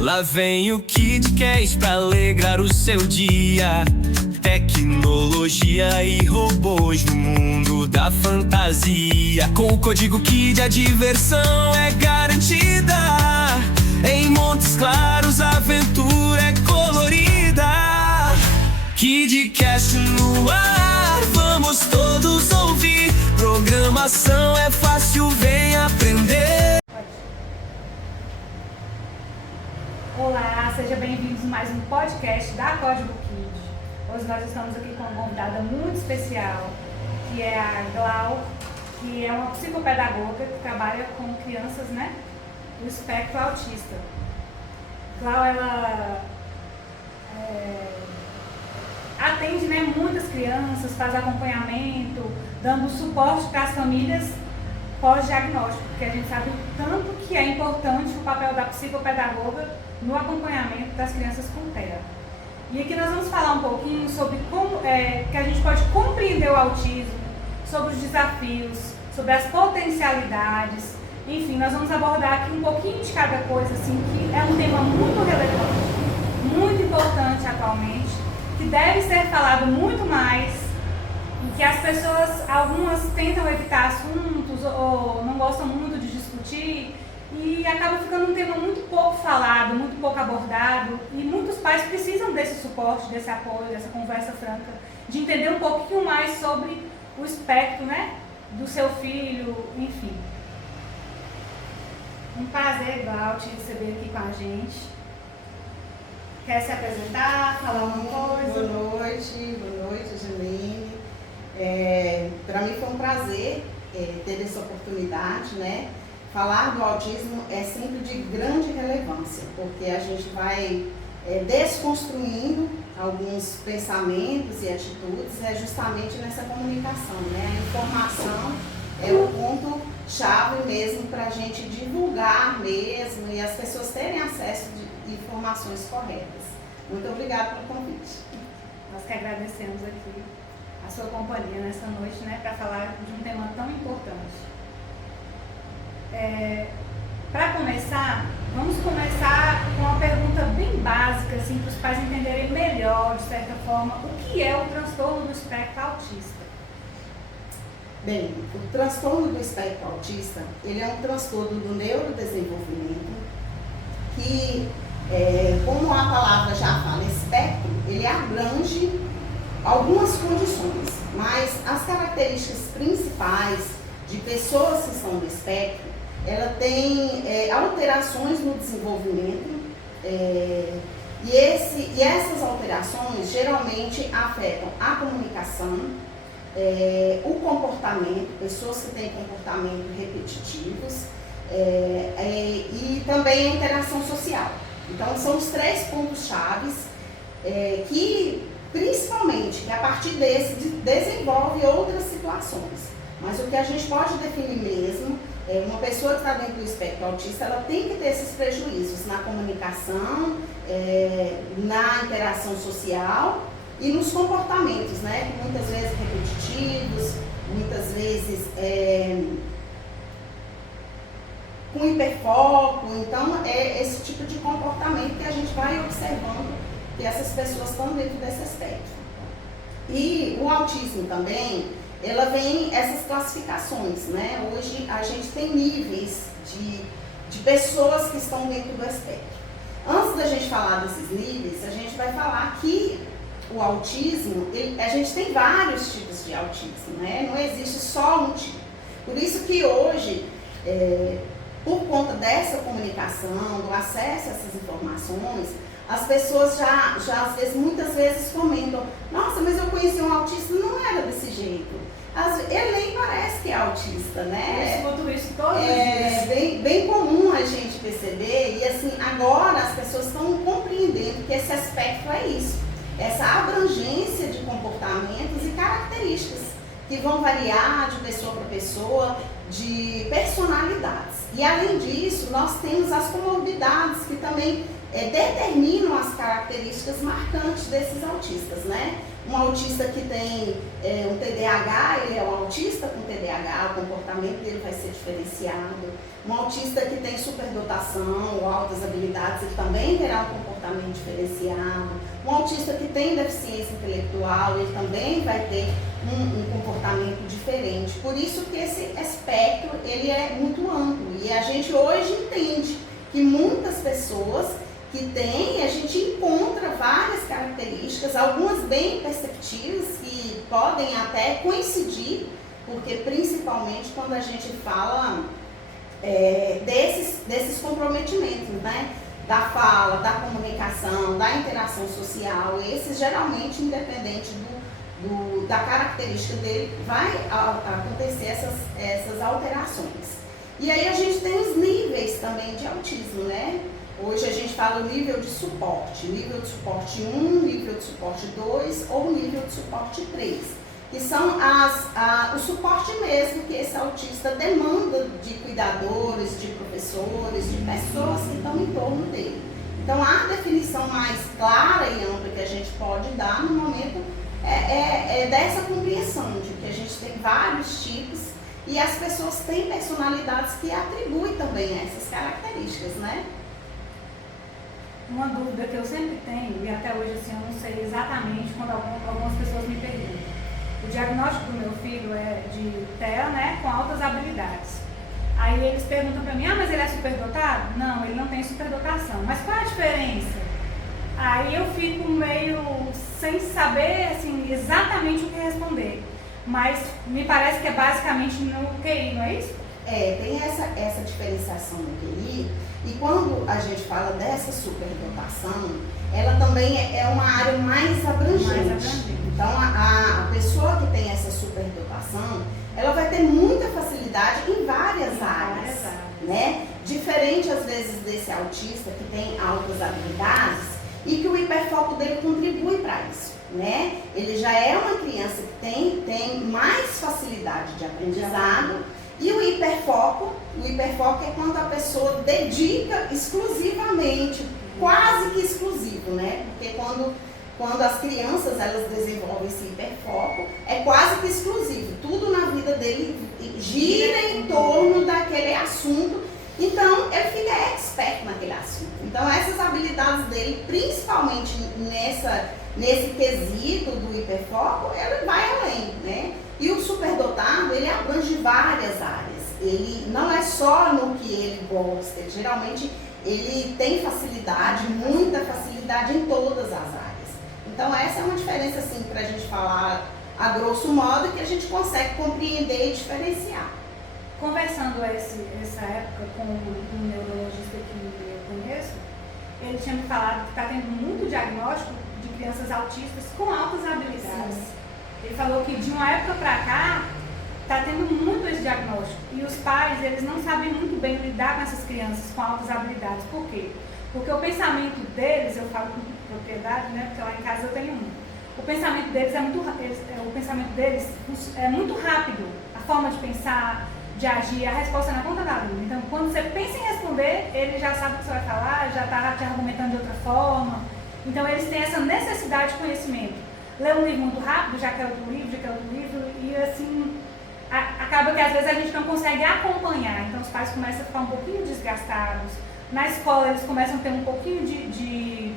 Lá vem o KidCast pra alegrar o seu dia. Tecnologia e robôs no mundo da fantasia. Com o código KID a diversão é garantida. Em Montes Claros a aventura é colorida. KidCast no ar, vamos todos ouvir. Programação é fácil, vem aprender. Olá, sejam bem-vindos a mais um podcast da Código KID. Hoje nós estamos aqui com uma convidada muito especial, que é a Glau, que é uma psicopedagoga que trabalha com crianças, do espectro autista. Glau, ela atende, muitas crianças, faz acompanhamento, dando suporte para as famílias pós-diagnóstico, porque a gente sabe o tanto que é importante o papel da psicopedagoga no acompanhamento das crianças com TEA. E aqui nós vamos falar um pouquinho sobre como que a gente pode compreender o autismo, sobre os desafios, sobre as potencialidades, enfim, nós vamos abordar aqui um pouquinho de cada coisa, assim, que é um tema muito relevante, muito importante atualmente, que deve ser falado muito mais, e que as pessoas, algumas tentam evitar assuntos ou não gostam muito de discutir, e acaba ficando um tema muito pouco falado, muito pouco abordado, e muitos pais precisam desse suporte, desse apoio, dessa conversa franca, de entender um pouquinho mais sobre o espectro, do seu filho, enfim. Um prazer, Glau, te receber aqui com a gente. Quer se apresentar, falar uma coisa? Boa noite, Janine. Para mim foi um prazer ter essa oportunidade, Falar do autismo é sempre de grande relevância, porque a gente vai desconstruindo alguns pensamentos e atitudes justamente nessa comunicação, A informação é o ponto-chave mesmo para a gente divulgar mesmo e as pessoas terem acesso de informações corretas. Muito obrigada pelo convite. Nós que agradecemos aqui a sua companhia nessa noite, para falar de um tema tão importante. Para começar, vamos começar com uma pergunta bem básica, assim, para os pais entenderem melhor, de certa forma, o que é o transtorno do espectro autista? Bem, o transtorno do espectro autista, ele é um transtorno do neurodesenvolvimento que, como a palavra já fala, espectro, ele abrange algumas condições, mas as características principais de pessoas que estão no espectro, ela tem alterações no desenvolvimento e essas alterações geralmente afetam a comunicação, o comportamento, pessoas que têm comportamento repetitivos e também a interação social. Então são os três pontos chaves que principalmente que a partir desse desenvolve outras situações. Mas o que a gente pode definir mesmo uma pessoa que está dentro do espectro autista, ela tem que ter esses prejuízos na comunicação, na interação social e nos comportamentos, muitas vezes repetitivos, muitas vezes com hiperfoco. Então, é esse tipo de comportamento que a gente vai observando que essas pessoas estão dentro desse espectro. E o autismo também, ela vem essas classificações, Hoje a gente tem níveis de pessoas que estão dentro do espectro. Antes da gente falar desses níveis, a gente vai falar que o autismo, a gente tem vários tipos de autismo, Não existe só um tipo. Por isso que hoje, por conta dessa comunicação, do acesso a essas informações, as pessoas já às vezes, muitas vezes comentam: nossa, mas eu conheci um autista, não era desse jeito. Ele nem parece que é autista, Eu escuto isso todos os dias. Bem comum a gente perceber, e assim, agora as pessoas estão compreendendo que esse aspecto é isso, essa abrangência de comportamentos e características que vão variar de pessoa para pessoa, de personalidades. E além disso, nós temos as comorbidades que também determinam as características marcantes desses autistas, né? Um autista que tem um TDAH, ele é um autista com TDAH, o comportamento dele vai ser diferenciado. Um autista que tem superdotação ou altas habilidades, ele também terá um comportamento diferenciado. Um autista que tem deficiência intelectual, ele também vai ter um comportamento diferente. Por isso que esse espectro, ele é muito amplo. E a gente hoje entende que muitas pessoas que tem, a gente encontra várias características, algumas bem perceptíveis que podem até coincidir, porque principalmente quando a gente fala desses comprometimentos, né? Da fala, da comunicação, da interação social, esses geralmente, independente da característica dele, vai acontecer essas alterações. E aí a gente tem os níveis também de autismo, né? Hoje a gente fala o nível de suporte 1, nível de suporte 2 ou nível de suporte 3, que são o suporte mesmo que esse autista demanda de cuidadores, de professores, de pessoas que estão em torno dele. Então a definição mais clara e ampla que a gente pode dar no momento é dessa compreensão de que a gente tem vários tipos e as pessoas têm personalidades que atribuem também a essas características, né? Uma dúvida que eu sempre tenho, e até hoje assim, eu não sei exatamente quando algumas pessoas me perguntam. O diagnóstico do meu filho é de TEA, né, com altas habilidades. Aí eles perguntam pra mim, mas ele é superdotado? Não, ele não tem superdotação. Mas qual é a diferença? Aí eu fico meio sem saber assim, exatamente o que responder. Mas me parece que é basicamente no QI, não é isso? Tem essa diferenciação no QI. E quando a gente fala dessa superdotação, ela também é uma área mais abrangente. Então, a pessoa que tem essa superdotação, ela vai ter muita facilidade em várias áreas, né? Diferente, às vezes, desse autista que tem altas habilidades e que o hiperfoco dele contribui para isso, né? Ele já é uma criança que tem mais facilidade de aprendizado. E o hiperfoco é quando a pessoa dedica exclusivamente, quase que exclusivo, né? Porque quando as crianças elas desenvolvem esse hiperfoco, é quase que exclusivo. Tudo na vida dele gira em torno daquele assunto. Então, ele fica expert naquele assunto. Então, essas habilidades dele, principalmente nesse quesito do hiperfoco, ele vai além, né? E o superdotado, ele abrange várias áreas. Ele não é só no que ele gosta, geralmente ele tem facilidade, muita facilidade em todas as áreas. Então essa é uma diferença assim para a gente falar a grosso modo que a gente consegue compreender e diferenciar. Conversando essa época com um neurologista que eu conheço, ele tinha me falado que está tendo muito diagnóstico de crianças autistas com altas habilidades. Sim. Ele falou que de uma época para cá está tendo muito esse diagnóstico e os pais eles não sabem muito bem lidar com essas crianças com altas habilidades. Por quê? Porque o pensamento deles, eu falo com propriedade, né? Porque lá em casa eu tenho um. O pensamento deles é muito rápido. A forma de pensar, de agir, a resposta é na ponta da língua. Então, quando você pensa em responder, ele já sabe o que você vai falar, já está te argumentando de outra forma. Então, eles têm essa necessidade de conhecimento. Lê um livro muito rápido, já quer outro livro, e assim, acaba que às vezes a gente não consegue acompanhar, então os pais começam a ficar um pouquinho desgastados, na escola eles começam a ter um pouquinho de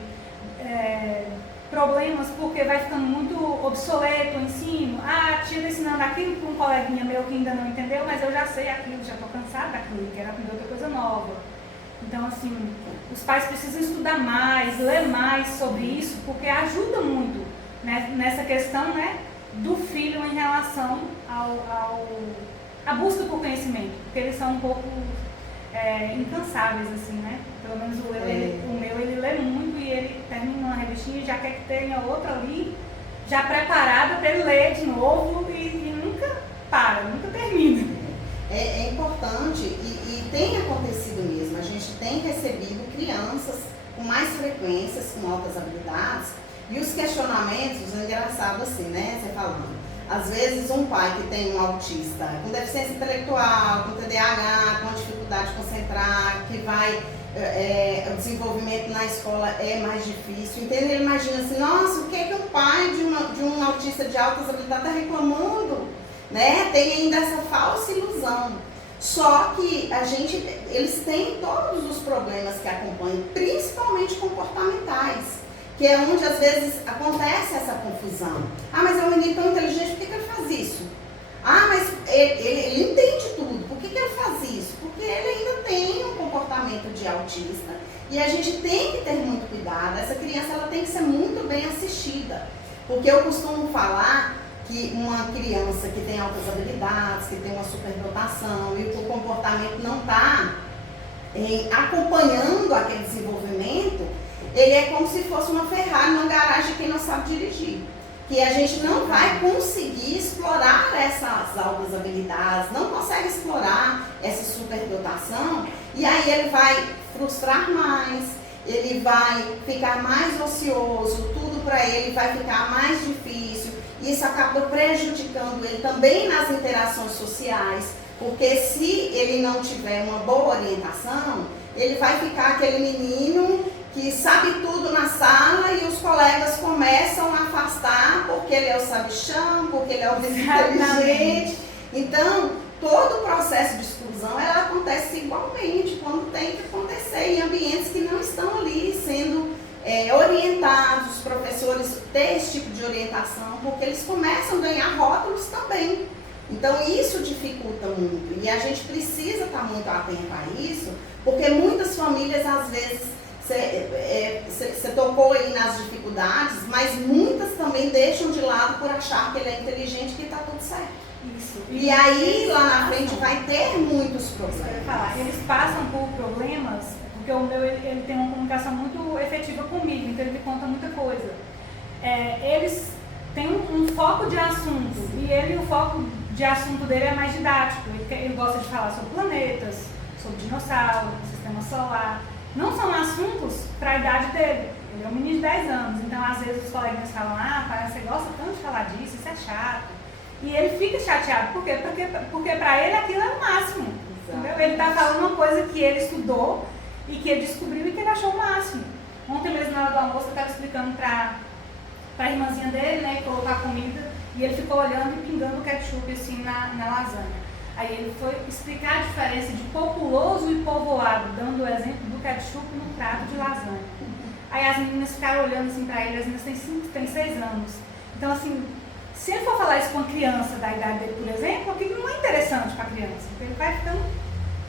problemas, porque vai ficando muito obsoleto o ensino, a tia ensinando aquilo para um coleguinha meu que ainda não entendeu, mas eu já sei aquilo, já estou cansada daquilo, quero aprender outra coisa nova. Então assim, os pais precisam estudar mais, ler mais sobre isso, porque ajuda muito nessa questão, né, do filho em relação à busca por conhecimento, porque eles são um pouco incansáveis, assim, né? Pelo menos o meu, ele lê muito e ele termina uma revistinha e já quer que tenha outra ali, já preparada para ele ler de novo e nunca para, nunca termina. É importante e tem acontecido mesmo, a gente tem recebido crianças com mais frequências, com altas habilidades. E os questionamentos, é engraçado assim, né? Você falando. Às vezes um pai que tem um autista com deficiência intelectual, com TDAH, com dificuldade de concentrar, que vai o desenvolvimento na escola é mais difícil. Entende? Ele imagina assim, nossa, o que é que um pai de um autista de altas habilidades está reclamando? Né? Tem ainda essa falsa ilusão. Só que eles têm todos os problemas que acompanham, principalmente comportamentais, que é onde às vezes acontece essa confusão. Ah, mas é um menino tão inteligente, por que ele faz isso? Ah, mas ele entende tudo, por que ele faz isso? Porque ele ainda tem um comportamento de autista e a gente tem que ter muito cuidado. Essa criança ela tem que ser muito bem assistida, porque eu costumo falar que uma criança que tem altas habilidades, que tem uma superdotação e o comportamento não está acompanhando aquele desenvolvimento, ele é como se fosse uma Ferrari numa garagem de quem não sabe dirigir. Que a gente não vai conseguir explorar essas altas habilidades, não consegue explorar essa superdotação, e aí ele vai frustrar mais, ele vai ficar mais ocioso, tudo para ele vai ficar mais difícil. Isso acaba prejudicando ele também nas interações sociais, porque se ele não tiver uma boa orientação, ele vai ficar aquele menino que sabe tudo na sala e os colegas começam a afastar porque ele é o sabichão, porque ele é o desinteligente. Então, todo o processo de exclusão ela acontece igualmente quando tem que acontecer em ambientes que não estão ali sendo orientados, os professores ter esse tipo de orientação, porque eles começam a ganhar rótulos também. Então isso dificulta muito e a gente precisa estar muito atento a isso, porque muitas famílias às vezes, você tocou aí nas dificuldades, mas muitas também deixam de lado por achar que ele é inteligente e que está tudo certo. Isso. E aí lá na frente vai ter muitos problemas. Eles passam por problemas, porque o meu ele tem uma comunicação muito efetiva comigo, então ele me conta muita coisa. Eles têm um foco de assunto e o foco de assunto dele é mais didático. Ele gosta de falar sobre planetas, sobre dinossauros, sistema solar. Não são assuntos para a idade dele. Ele é um menino de 10 anos, então às vezes os coleguinhas falam, parece que você gosta tanto de falar disso, isso é chato. E ele fica chateado, por quê? Porque para ele aquilo é o máximo. Entendeu? Ele está falando uma coisa que ele estudou e que ele descobriu e que ele achou o máximo. Ontem mesmo na hora do almoço eu estava explicando para a irmãzinha dele, né, colocar comida, e ele ficou olhando e pingando ketchup assim na lasanha. Aí ele foi explicar a diferença de populoso e povoado, dando o exemplo do ketchup no prato de lasanha. Aí as meninas ficaram olhando assim para ele, as meninas têm 6 anos. Então assim, se ele for falar isso com uma criança da idade dele, por exemplo, aquilo não é interessante para a criança. Porque ele vai ficando...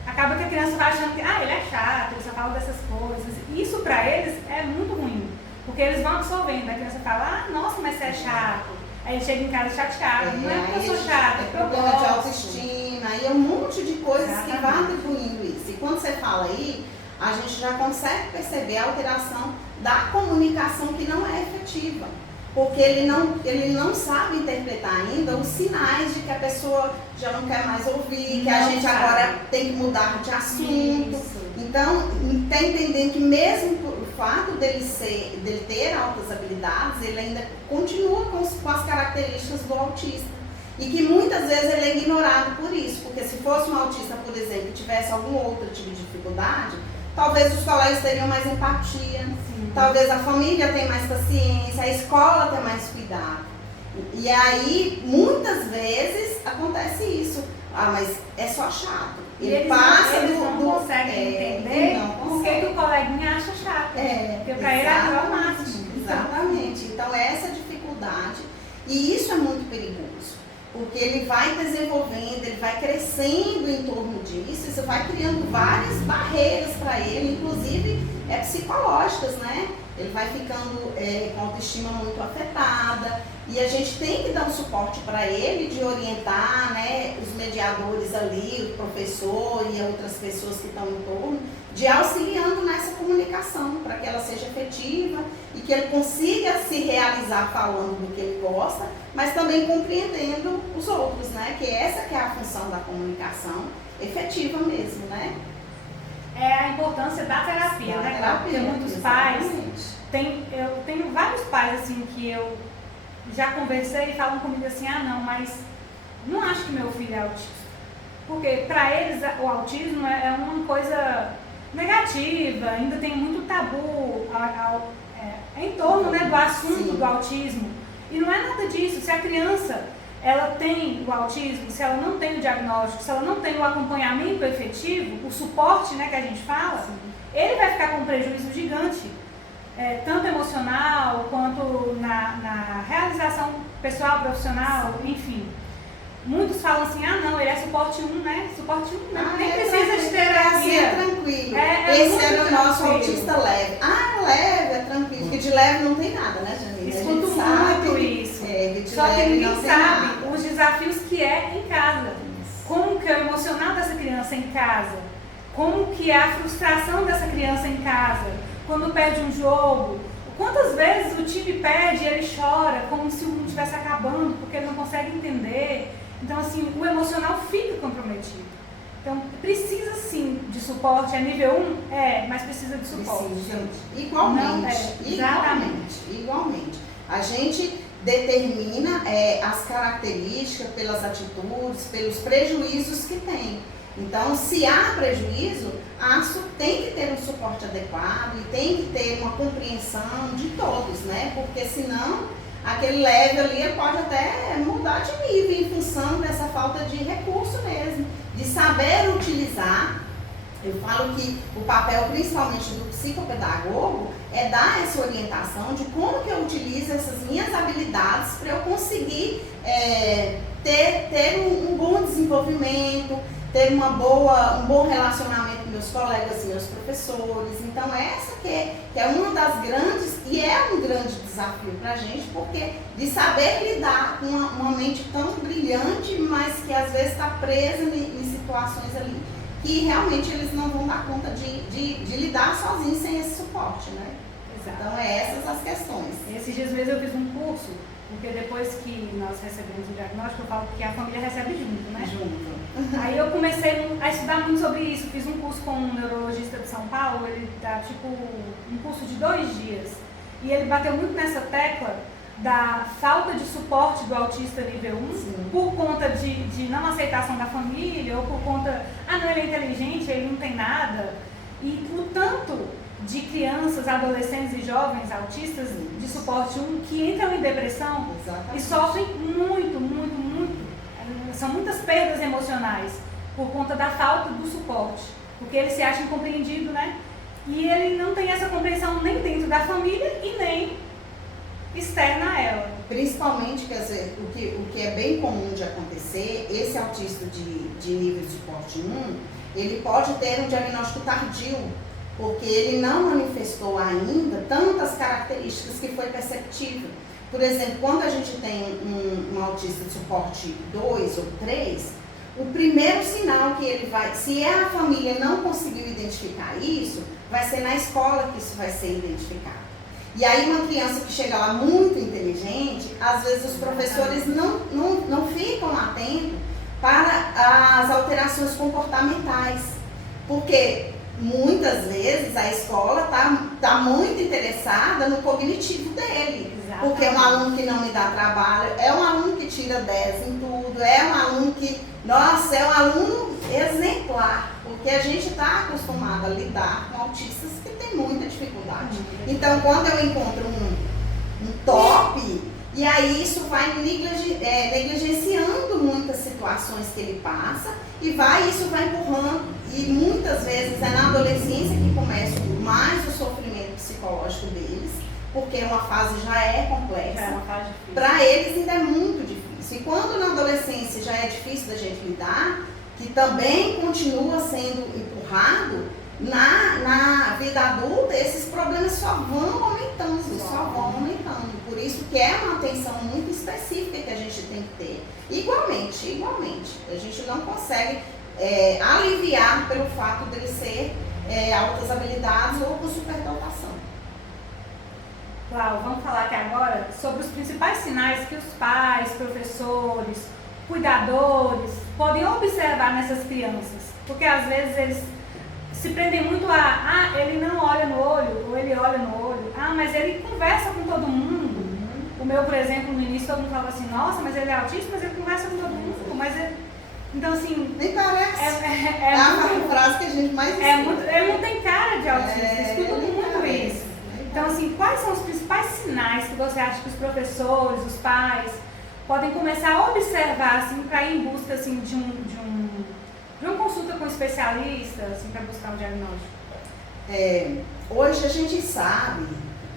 Acaba que a criança vai achando que ele é chato, ele só fala dessas coisas. Isso para eles é muito ruim, porque eles vão absorvendo. A criança fala, nossa, mas você é chato. Aí ele chega em casa chateado, não é porque eu sou chata, é porque eu problema de gosto. autoestima, aí é um monte de coisas que vai atribuindo isso. E quando você fala aí, a gente já consegue perceber a alteração da comunicação que não é efetiva. Porque ele não sabe interpretar ainda os sinais de que a pessoa já não quer mais ouvir, que a gente agora tem que mudar de assunto. Isso. Então, está entendendo que mesmo por fato dele ter altas habilidades, ele ainda continua com as características do autista. E que muitas vezes ele é ignorado por isso, porque se fosse um autista, por exemplo, que tivesse algum outro tipo de dificuldade, talvez os colegas teriam mais empatia, sim, talvez a família tenha mais paciência, a escola tenha mais cuidado. E aí, muitas vezes, acontece isso. Mas é só chato. Eles não conseguem entender por que o coleguinha acha chato. Porque para ele é o máximo. Exatamente. Então, essa dificuldade, e isso é muito perigoso. Porque ele vai desenvolvendo, ele vai crescendo em torno disso, isso vai criando várias barreiras para ele, inclusive psicológicas, né? Ele vai ficando com a autoestima muito afetada, e a gente tem que dar um suporte para ele, de orientar, né, os mediadores ali, o professor e outras pessoas que estão em torno, de auxiliando nessa comunicação, para que ela seja efetiva e que ele consiga se realizar falando do que ele gosta, mas também compreendendo os outros, né? Que essa que é a função da comunicação efetiva mesmo, né? É a importância da terapia, né? Porque muitos pais, eu tenho vários pais assim que eu já conversei e falam comigo assim, não, mas não acho que meu filho é autista. Porque para eles o autismo é uma coisa negativa, ainda tem muito tabu em torno, né, do assunto Sim. do autismo. E não é nada disso. Se a criança ela tem o autismo, se ela não tem o diagnóstico, se ela não tem o acompanhamento efetivo, o suporte, né, que a gente fala, ele vai ficar com um prejuízo gigante, tanto emocional quanto na realização pessoal, profissional, enfim. Muitos falam assim, ah não, ele é suporte 1, né? Suporte 1, né? Nem precisa de terapia. Assim, é tranquilo. Esse Esse era o nosso tranquilo. autista leve. Ah, leve, é tranquilo. Porque de leve não tem nada, né, Janine? Escuto muito isso. De Só que leve ninguém não tem sabe nada. os desafios que é em casa. Como que é o emocional dessa criança em casa. Como que é a frustração dessa criança em casa. Quando perde um jogo. Quantas vezes o time perde e ele chora como se o mundo estivesse acabando porque ele não consegue entender. Então, assim, o emocional fica comprometido. Então, precisa sim de suporte. É nível 1? Mas precisa de suporte. Precisa. Gente. Igualmente. Exatamente. Igualmente. A gente determina as características pelas atitudes, pelos prejuízos que tem. Então, se há prejuízo, tem que ter um suporte adequado e tem que ter uma compreensão de todos, né? Porque senão aquele leve ali pode até mudar de nível em função dessa falta de recurso mesmo, de saber utilizar. Eu falo que o papel principalmente do psicopedagogo é dar essa orientação de como que eu utilizo essas minhas habilidades para eu conseguir ter um bom desenvolvimento, ter um bom relacionamento com meus colegas e meus professores. Então essa que é uma das grandes, e é um grande desafio para a gente, porque de saber lidar com uma mente tão brilhante, mas que às vezes está presa em situações ali, que realmente eles não vão dar conta de lidar sozinhos sem esse suporte, né? Exato. Então essas as questões. Esses dias mesmo eu fiz um curso, porque depois que nós recebemos o diagnóstico, eu falo que a família recebe junto, né? Junto. Aí eu comecei a estudar muito sobre isso, fiz um curso com um neurologista de São Paulo, ele dá tipo um curso de 2 dias. E ele bateu muito nessa tecla da falta de suporte do autista nível 1, Sim. por conta de não aceitação da família, ou por conta, não, ele é inteligente, ele não tem nada. E o tanto de crianças, adolescentes e jovens autistas de suporte 1 que entram em depressão. Exatamente. E sofrem muito, muito, muito. São muitas perdas emocionais por conta da falta do suporte, porque ele se acha incompreendido, né? E ele não tem essa compreensão nem dentro da família e nem externa a ela. Principalmente, quer dizer, o que é bem comum de acontecer, esse autista de nível de suporte 1, ele pode ter um diagnóstico tardio, porque ele não manifestou ainda tantas características que foi perceptível. Por exemplo, quando a gente tem um autista de suporte 2 ou 3, o primeiro sinal que ele vai, se a família não conseguiu identificar isso, vai ser na escola que isso vai ser identificado. E aí uma criança que chega lá muito inteligente, às vezes os professores não ficam atentos para as alterações comportamentais, porque muitas vezes a escola está muito interessada no cognitivo dele. Exatamente. Porque é um aluno que não me dá trabalho, é um aluno que tira 10 em tudo, é um aluno que, nossa, é um aluno exemplar, porque a gente está acostumado a lidar com autistas que têm muita dificuldade. Então, quando eu encontro um top, e aí isso vai negligenciando muitas situações que ele passa, e isso vai empurrando. E muitas vezes é na adolescência que começa mais o sofrimento psicológico deles, porque uma fase já é complexa. Para eles ainda é muito difícil. E quando na adolescência já é difícil da gente lidar, que também continua sendo empurrado, na vida adulta esses problemas só vão aumentando, Por isso que é uma atenção muito específica que a gente tem que ter. Igualmente. A gente não consegue aliviar pelo fato dele ser altas habilidades ou com superdotação. Cláudia, vamos falar aqui agora sobre os principais sinais que os pais, professores, cuidadores podem observar nessas crianças. Porque às vezes eles se prendem muito ele não olha no olho, ou ele olha no olho. Mas ele conversa com todo mundo. O meu, por exemplo, no início todo mundo falava assim, nossa, mas ele é autista, mas ele conversa com todo mundo. Mas Então, assim... Nem parece. É a frase que a gente mais escuta. Ele não tem cara de autista, escuta muito parece. isso. Então, assim, quais são os principais sinais que você acha que os professores, os pais, podem começar a observar, assim, para ir em busca, assim, de uma consulta com um especialista, assim, para buscar um diagnóstico? Hoje a gente sabe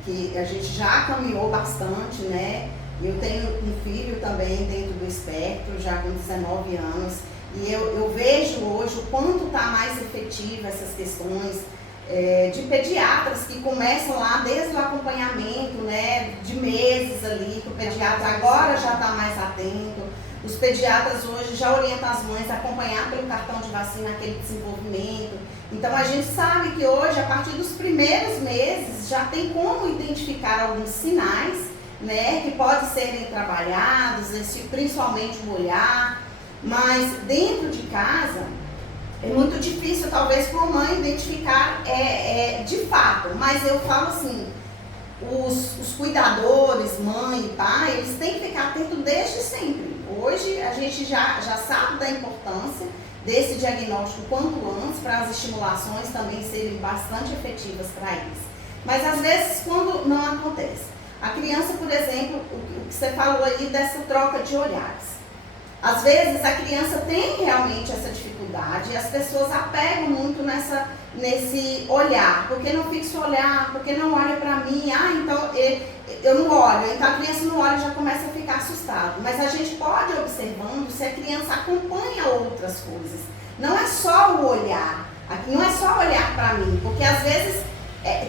que a gente já caminhou bastante, né? Eu tenho um filho também dentro do espectro, já com 19 anos, e eu vejo hoje o quanto está mais efetiva essas questões de pediatras que começam lá desde o acompanhamento, né, de meses ali, que o pediatra agora já está mais atento. Os pediatras hoje já orientam as mães a acompanhar pelo cartão de vacina aquele desenvolvimento. Então a gente sabe que hoje, a partir dos primeiros meses, já tem como identificar alguns sinais, né, que podem serem trabalhados, principalmente o olhar, mas dentro de casa é muito difícil talvez para a mãe identificar de fato, mas eu falo assim, os cuidadores, mãe e pai, eles têm que ficar atentos desde sempre. Hoje a gente já sabe da importância desse diagnóstico quanto antes, para as estimulações também serem bastante efetivas para eles. Mas às vezes quando não acontece, a criança, por exemplo, o que você falou aí dessa troca de olhares. Às vezes a criança tem realmente essa dificuldade e as pessoas apegam muito nesse olhar, porque não fixa o olhar, porque não olha para mim, então eu não olho, então a criança não olha e já começa a ficar assustada. Mas a gente pode ir observando se a criança acompanha outras coisas. Não é só o olhar, não é só olhar para mim, porque às vezes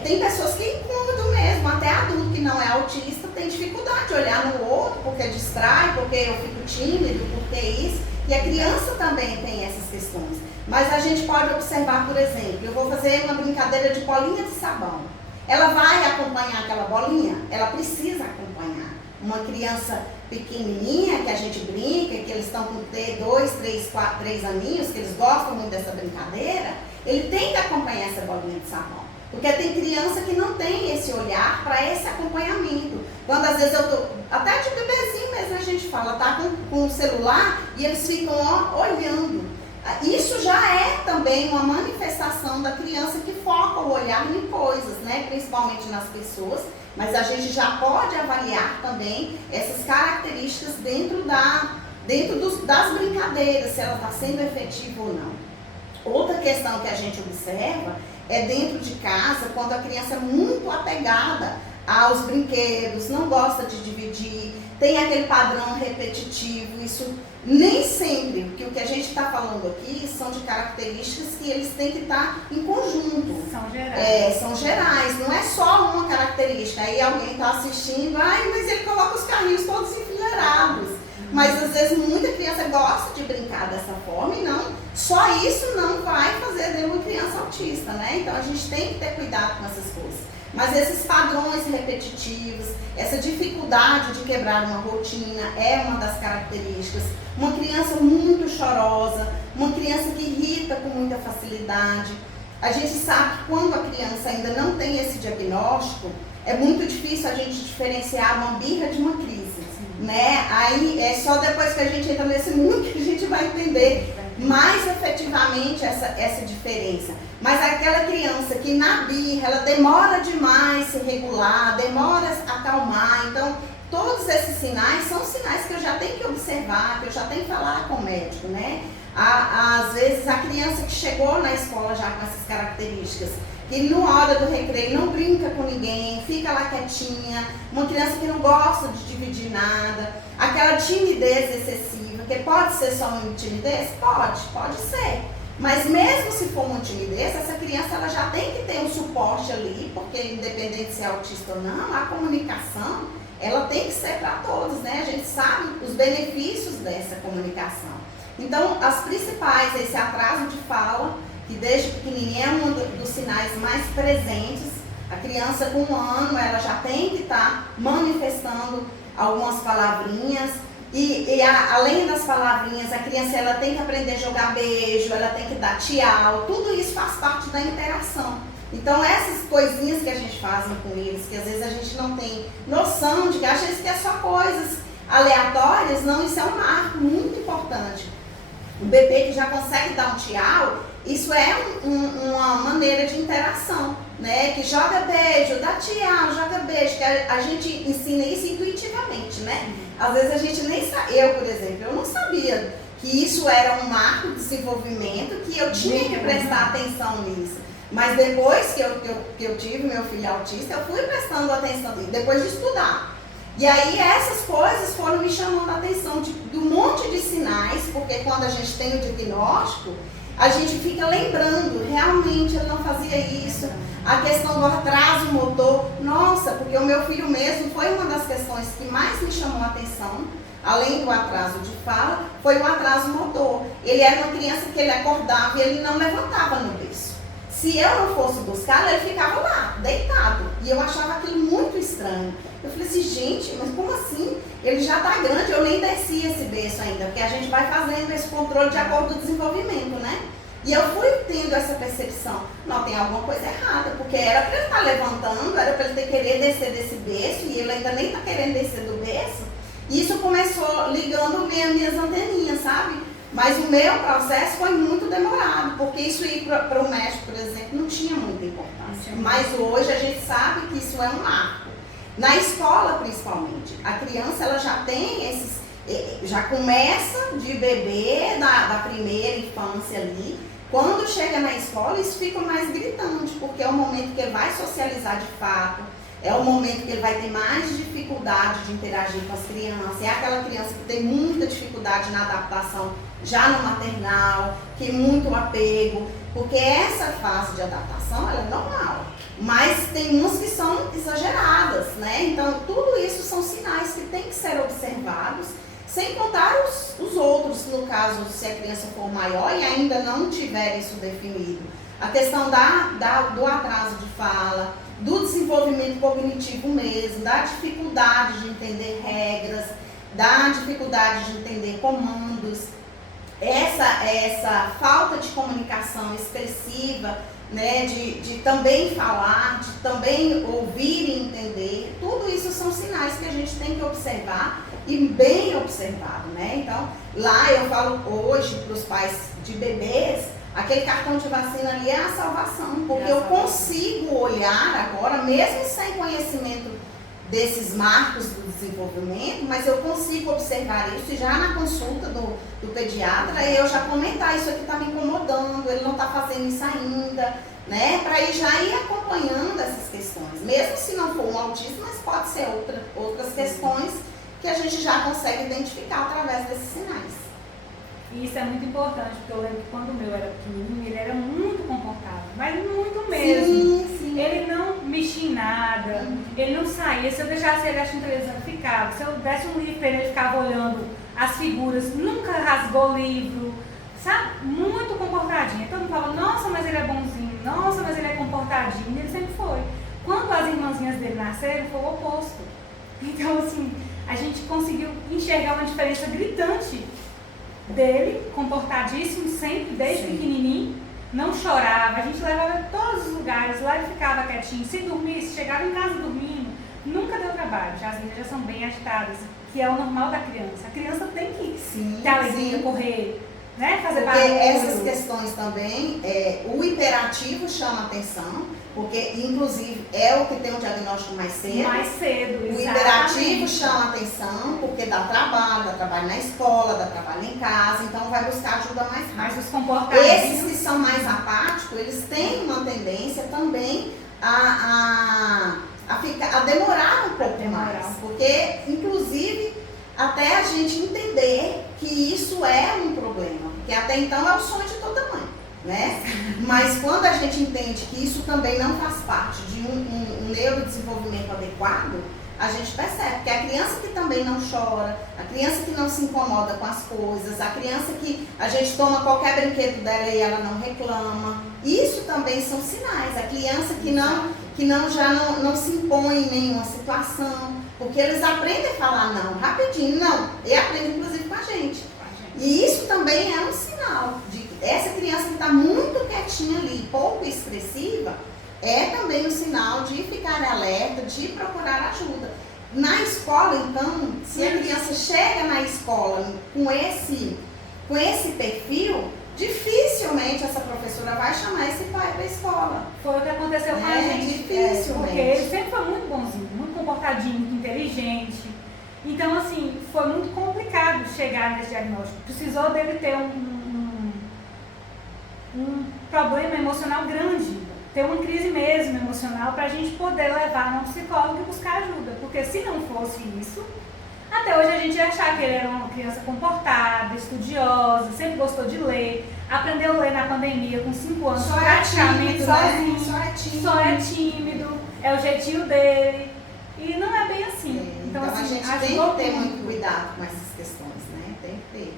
tem pessoas que é incômodo mesmo, até adulto que não é autista tem dificuldade de olhar no outro, porque distrai, porque eu fico tímido, porque isso, e a criança também tem essas questões. Mas a gente pode observar, por exemplo, eu vou fazer uma brincadeira de bolinha de sabão. Ela vai acompanhar aquela bolinha? Ela precisa acompanhar. Uma criança pequenininha, que a gente brinca, que eles estão com 2, 3 aninhos, que eles gostam muito dessa brincadeira, ele tem que acompanhar essa bolinha de sabão. Porque tem criança que não tem esse olhar para esse acompanhamento. Quando às vezes eu tô, até de bebezinho mesmo a gente fala, tá com o celular e eles ficam olhando. Isso já é também uma manifestação da criança que foca o olhar em coisas, né? Principalmente nas pessoas, mas a gente já pode avaliar também essas características dentro das brincadeiras, se ela está sendo efetiva ou não. Outra questão que a gente observa é dentro de casa, quando a criança é muito apegada aos brinquedos, não gosta de dividir, tem aquele padrão repetitivo. Isso nem sempre, porque o que a gente está falando aqui são de características que eles têm que estar em conjunto. São gerais. São gerais, não é só uma característica. Aí alguém está assistindo, mas ele coloca os carrinhos todos enfileirados. Mas às vezes muita criança gosta de brincar dessa forma e não, só isso não vai fazer dele uma criança autista, né? Então a gente tem que ter cuidado com essas coisas. Mas esses padrões repetitivos, essa dificuldade de quebrar uma rotina é uma das características. Uma criança muito chorosa, uma criança que irrita com muita facilidade. A gente sabe que quando a criança ainda não tem esse diagnóstico, é muito difícil a gente diferenciar uma birra de uma crise. Né? Aí é só depois que a gente entra nesse mundo que a gente vai entender mais efetivamente essa diferença. Mas aquela criança que na birra, ela demora demais se regular, demora a acalmar, então todos esses sinais são sinais que eu já tenho que observar, que eu já tenho que falar com o médico, né? Às vezes a criança que chegou na escola já com essas características, que na hora do recreio não brinca com ninguém, fica lá quietinha, uma criança que não gosta de dividir nada, aquela timidez excessiva, que pode ser só uma timidez? Pode ser. Mas mesmo se for uma timidez, essa criança ela já tem que ter um suporte ali, porque independente se é autista ou não, a comunicação ela tem que ser para todos, né? A gente sabe os benefícios dessa comunicação. Então, as principais, esse atraso de fala, que desde pequenininha é um dos sinais mais presentes. A criança com 1 ano, ela já tem que estar manifestando algumas palavrinhas. E além das palavrinhas, a criança ela tem que aprender a jogar beijo, ela tem que dar tchau. Tudo isso faz parte da interação. Então essas coisinhas que a gente faz com eles, que às vezes a gente não tem noção de que acha que é só coisas aleatórias, não, isso é um marco muito importante. O bebê que já consegue dar um tchau, isso é uma maneira de interação, né? Que joga beijo, dá tchau, joga beijo, que a gente ensina isso intuitivamente, né? Às vezes a gente nem sabe, eu, por exemplo, eu não sabia que isso era um marco de desenvolvimento, que eu tinha que prestar atenção nisso. Mas depois que eu tive meu filho autista, eu fui prestando atenção nisso, depois de estudar. E aí essas coisas foram me chamando a atenção de um monte de sinais, porque quando a gente tem o diagnóstico, a gente fica lembrando, realmente ele não fazia isso. A questão do atraso motor, nossa, porque o meu filho mesmo foi uma das questões que mais me chamou a atenção, além do atraso de fala, foi o atraso motor. Ele era uma criança que ele acordava e ele não levantava no berço. Se eu não fosse buscá-lo, ele ficava lá, deitado. E eu achava aquilo muito estranho. Eu falei assim, gente, mas como assim? Ele já está grande, eu nem desci esse berço ainda, porque a gente vai fazendo esse controle de acordo com o desenvolvimento, né? E eu fui tendo essa percepção, não, tem alguma coisa errada, porque era para ele estar levantando, era para ele querer descer desse berço, e ele ainda nem está querendo descer do berço. E isso começou ligando minhas anteninhas, sabe? Mas o meu processo foi muito demorado, porque isso ir para o médico, por exemplo, não tinha muita importância. Mas hoje a gente sabe que isso é um marco. Na escola, principalmente, a criança ela já tem já começa de bebê, da primeira infância ali. Quando chega na escola, isso fica mais gritante, porque é o momento que ele vai socializar de fato, é o momento que ele vai ter mais dificuldade de interagir com as crianças, é aquela criança que tem muita dificuldade na adaptação já no maternal, que muito apego, porque essa fase de adaptação ela é normal, mas tem umas que são exageradas, né? Então tudo isso são sinais que tem que ser observados, sem contar os outros, no caso, se a criança for maior e ainda não tiver isso definido. A questão do atraso de fala, do desenvolvimento cognitivo mesmo, da dificuldade de entender regras, da dificuldade de entender comandos, essa falta de comunicação expressiva, né, de também falar, de também ouvir e entender, tudo isso são sinais que a gente tem que observar e bem observado, né? Então, lá eu falo hoje para os pais de bebês, aquele cartão de vacina ali é a salvação, porque eu consigo olhar agora, mesmo sem conhecimento desses marcos do desenvolvimento, mas eu consigo observar isso e já na consulta do pediatra, eu já comentar, isso aqui está me incomodando, ele não está fazendo isso ainda, né? Para já ir acompanhando essas questões, mesmo se não for um autismo, mas pode ser outras questões que a gente já consegue identificar através desses sinais. E isso é muito importante, porque eu lembro que quando o meu era pequenininho, ele era muito comportado, mas muito mesmo. Sim. Ele não mexia em nada, ele não saía. Se eu deixasse ele assistir televisão, ele ficava. Se eu desse um livro para ele, ele ficava olhando as figuras, nunca rasgou livro, sabe? Muito comportadinho. Então eu falava, nossa, mas ele é bonzinho, nossa, mas ele é comportadinho. E ele sempre foi. Quando as irmãzinhas dele nasceram, foi o oposto. Então, assim, a gente conseguiu enxergar uma diferença gritante dele, comportadíssimo, sempre, desde pequenininho, não chorava, a gente levava em todos os lugares, lá ele ficava quietinho, se dormisse, chegava em casa dormindo, nunca deu trabalho, já as meninas já são bem agitadas, que é o normal da criança. A criança tem que ter alegria, correr, né, fazer barulho. Porque essas questões também, o hiperativo chama atenção, porque inclusive é o que tem um diagnóstico mais cedo. Mais cedo, O exatamente. hiperativo chama atenção, porque dá trabalho na escola, dá trabalho em casa, então vai buscar ajuda mais rápido. Mas os comportamentos... Esses que são mais apáticos, eles têm uma tendência também a demorar um pouco mais, porque inclusive até a gente entender que isso é um problema, porque até então é o sonho de toda mãe, né? Mas quando a gente entende que isso também não faz parte de um neurodesenvolvimento adequado, a gente percebe que a criança que também não chora, a criança que não se incomoda com as coisas, a criança que a gente toma qualquer brinquedo dela e ela não reclama, isso também são sinais. A criança que não se impõe em nenhuma situação, porque eles aprendem a falar não, rapidinho, não, e aprendem inclusive com a gente. E isso também é um sinal de que essa criança que está muito quietinha ali, pouco expressiva, é também um sinal de ficar alerta, de procurar ajuda. Na escola, então, se a criança chega na escola com com esse perfil, dificilmente essa professora vai chamar esse pai para a escola. Foi o que aconteceu com a gente. Dificilmente. Porque ele sempre foi muito bonzinho, muito comportadinho, muito inteligente. Então, assim, foi muito complicado chegar nesse diagnóstico. Precisou dele ter um problema emocional grande, ter uma crise mesmo emocional, para a gente poder levar no psicólogo e buscar ajuda. Porque se não fosse isso, até hoje a gente ia achar que ele era uma criança comportada, estudiosa, sempre gostou de ler, aprendeu a ler na pandemia com 5 anos, praticamente sozinho, só é tímido, é o jeitinho dele, e não é bem assim. Então assim, a gente tem que ter muito cuidado com essas questões, né? Tem que ter.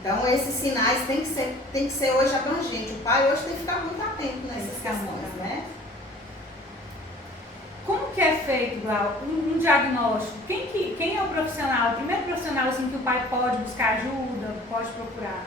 Então esses sinais tem que ser hoje abrangente. O pai hoje tem que ficar muito atento nessas questões, né? Como que é feito, Glau, um diagnóstico? Quem é o profissional, o primeiro profissional assim, que o pai pode buscar ajuda, pode procurar?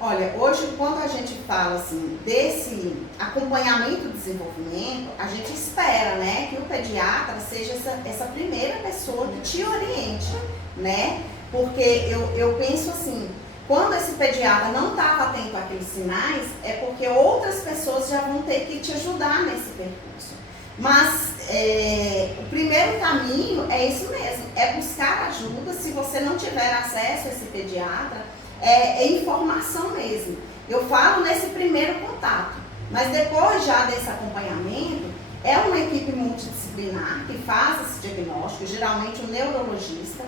Olha, hoje quando a gente fala assim, desse acompanhamento do desenvolvimento, a gente espera, né, que o pediatra seja essa primeira pessoa que te oriente, né? Porque eu penso assim, quando esse pediatra não estava atento àqueles sinais, é porque outras pessoas já vão ter que te ajudar nesse percurso. Mas o primeiro caminho é isso mesmo, é buscar ajuda. Se você não tiver acesso a esse pediatra, é informação mesmo. Eu falo nesse primeiro contato, mas depois já desse acompanhamento, é uma equipe multidisciplinar que faz esse diagnóstico, geralmente um neurologista,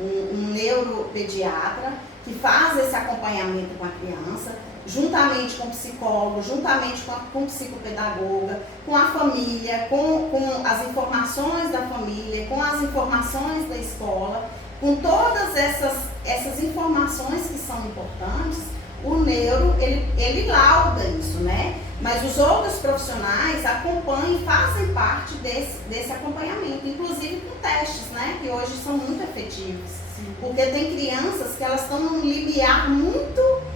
um neuropediatra, que faz esse acompanhamento com a criança, juntamente com o psicólogo, juntamente com o psicopedagoga, com a família, com as informações da família, com as informações da escola, com todas essas informações que são importantes. O neuro, ele lauda isso, né? Mas os outros profissionais acompanham e fazem parte desse acompanhamento, inclusive com testes, né? Que hoje são muito efetivos. Sim. Porque tem crianças que elas estão num limiar muito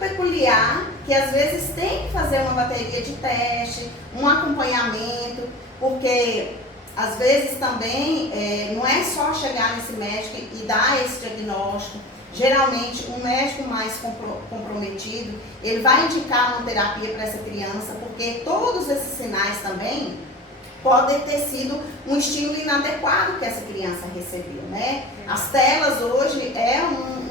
peculiar, que às vezes tem que fazer uma bateria de teste, um acompanhamento, porque às vezes também não é só chegar nesse médico e dar esse diagnóstico. Geralmente, um médico mais comprometido, ele vai indicar uma terapia para essa criança, porque todos esses sinais também podem ter sido um estímulo inadequado que essa criança recebeu, né? As telas hoje é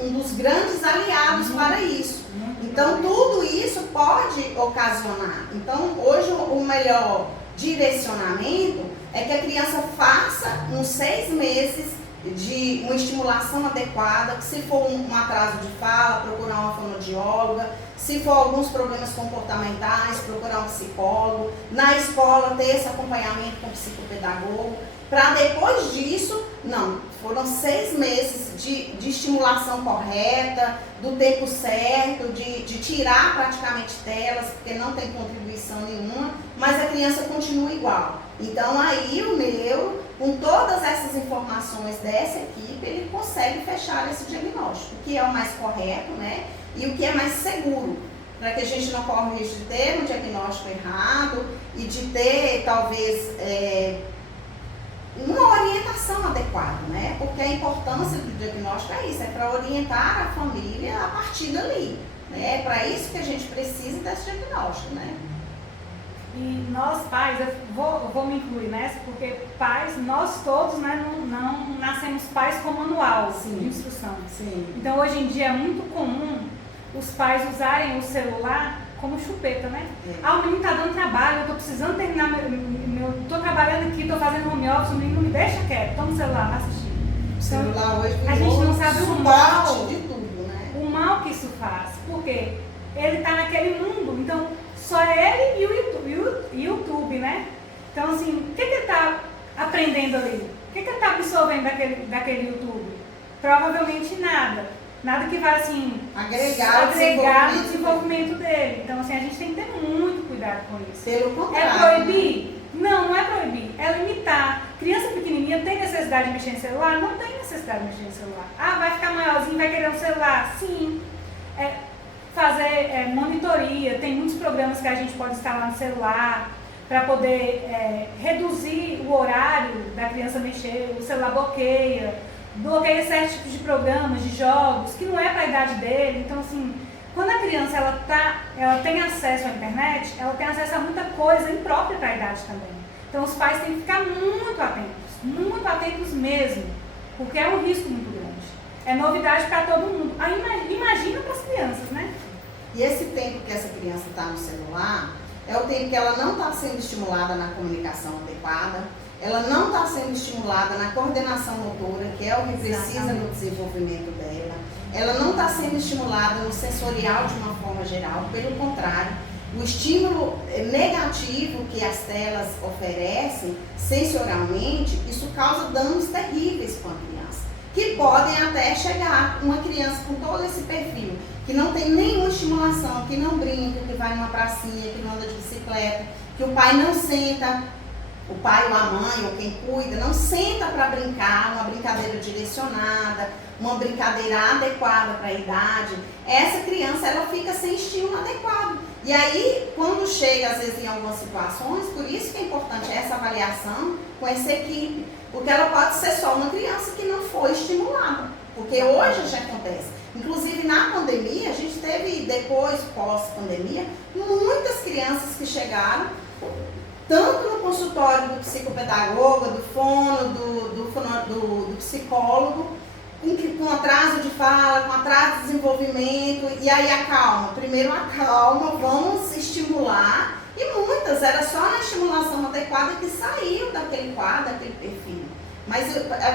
um dos grandes aliados para isso. Então, tudo isso pode ocasionar. Então, hoje o melhor direcionamento é que a criança faça uns 6 meses de uma estimulação adequada, que se for um atraso de fala, procurar uma fonoaudióloga, se for alguns problemas comportamentais, procurar um psicólogo, na escola ter esse acompanhamento com o psicopedagogo, para depois disso, foram 6 meses de estimulação correta, do tempo certo, de tirar praticamente telas, porque não tem contribuição nenhuma, mas a criança continua igual. Então aí o neuro, com todas essas informações dessa equipe, ele consegue fechar esse diagnóstico, o que é o mais correto, né? E o que é mais seguro, para que a gente não corra o risco de ter um diagnóstico errado e de ter, talvez, uma orientação adequada, né? Porque a importância do diagnóstico é isso, é para orientar a família a partir dali, né? É para isso que a gente precisa desse diagnóstico, né? E nós pais, eu vou me incluir nessa, porque pais, nós todos, né, não nascemos pais com manual de instrução. Sim. Então hoje em dia é muito comum os pais usarem o celular como chupeta, né? O menino tá dando trabalho, eu tô precisando terminar tô trabalhando aqui, tô fazendo home office, o menino não me deixa quieto, toma o celular, vai assistir. O celular hoje a gente não sabe o mal de tudo, né? O mal que isso faz, porque ele tá naquele mundo, então só ele e o YouTube, né? Então assim, o que ele tá aprendendo ali? O que ele tá absorvendo daquele YouTube? Provavelmente nada. Nada que vai, assim, agregar no desenvolvimento dele. Então, assim, a gente tem que ter muito cuidado com isso. Pelo contrário. É proibir? Não é proibir. É limitar. Criança pequenininha tem necessidade de mexer no celular? Não tem necessidade de mexer no celular. Vai ficar maiorzinho, vai querer um celular? Sim. Fazer monitoria. Tem muitos programas que a gente pode instalar no celular para poder reduzir o horário da criança mexer. O celular bloqueia. bloqueia certos tipos de programas, de jogos, que não é para a idade dele. Então, assim, quando a criança ela tem acesso à internet, ela tem acesso a muita coisa imprópria para a idade também. Então, os pais têm que ficar muito atentos mesmo, porque é um risco muito grande. É novidade para todo mundo. Aí, imagina para as crianças, né? E esse tempo que essa criança está no celular é o tempo que ela não está sendo estimulada na comunicação adequada, ela não está sendo estimulada na coordenação motora, que é o que precisa no desenvolvimento dela, ela não está sendo estimulada no sensorial de uma forma geral, pelo contrário, o estímulo negativo que as telas oferecem sensorialmente, isso causa danos terríveis com a criança, que podem até chegar uma criança com todo esse perfil, que não tem nenhuma estimulação, que não brinca, que vai numa pracinha, que não anda de bicicleta, que o pai não senta, o pai ou a mãe ou quem cuida, não senta para brincar, uma brincadeira direcionada, uma brincadeira adequada para a idade. Essa criança, ela fica sem estímulo adequado. E aí, quando chega, às vezes, em algumas situações, por isso que é importante essa avaliação com essa equipe, porque ela pode ser só uma criança que não foi estimulada, porque hoje já acontece. Inclusive, na pandemia, a gente teve, depois, pós-pandemia, muitas crianças que chegaram, tanto no consultório do psicopedagoga, do fono, do psicólogo, com atraso de fala, com atraso de desenvolvimento, e aí acalma. Primeiro acalma, vamos estimular, e muitas, era só na estimulação adequada que saíam daquele quadro, daquele perfil. Mas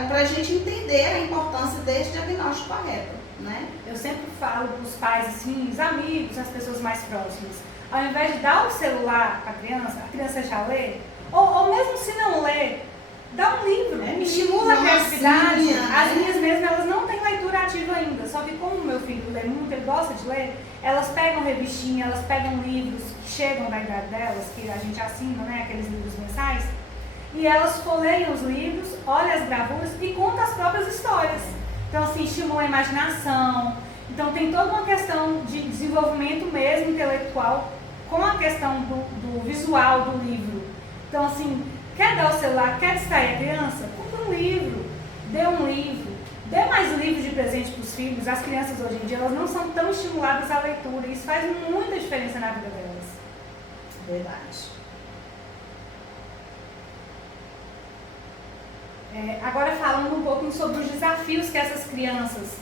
para a gente entender a importância desse diagnóstico correto, né? Eu sempre falo para os pais, assim, os amigos, as pessoas mais próximas, ao invés de dar o celular para a criança já lê, ou mesmo se não lê, dá um livro, estimula a criatividade. As minhas mesmo, elas não têm leitura ativa ainda, só que como o meu filho lê muito, ele gosta de ler, elas pegam revistinha, elas pegam livros que chegam da idade delas, que a gente assina, né, aqueles livros mensais, e elas folheiam os livros, olham as gravuras e contam as próprias histórias. Então, assim, estimula a imaginação. Então, tem toda uma questão de desenvolvimento mesmo intelectual com a questão do visual do livro. Então, assim, quer dar o celular, quer distrair a criança? Compre um livro, dê mais livros de presente para os filhos. As crianças hoje em dia, elas não são tão estimuladas à leitura. Isso faz muita diferença na vida delas. Verdade. Agora falando um pouquinho sobre os desafios que essas crianças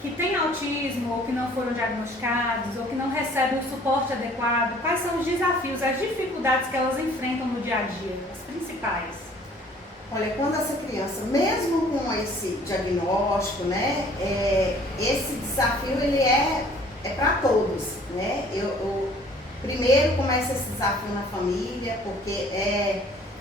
que têm autismo ou que não foram diagnosticados ou que não recebem o suporte adequado, quais são os desafios, as dificuldades que elas enfrentam no dia a dia, as principais? Olha, quando essa criança, mesmo com esse diagnóstico, né, esse desafio ele é para todos, né? Eu primeiro começa esse desafio na família, porque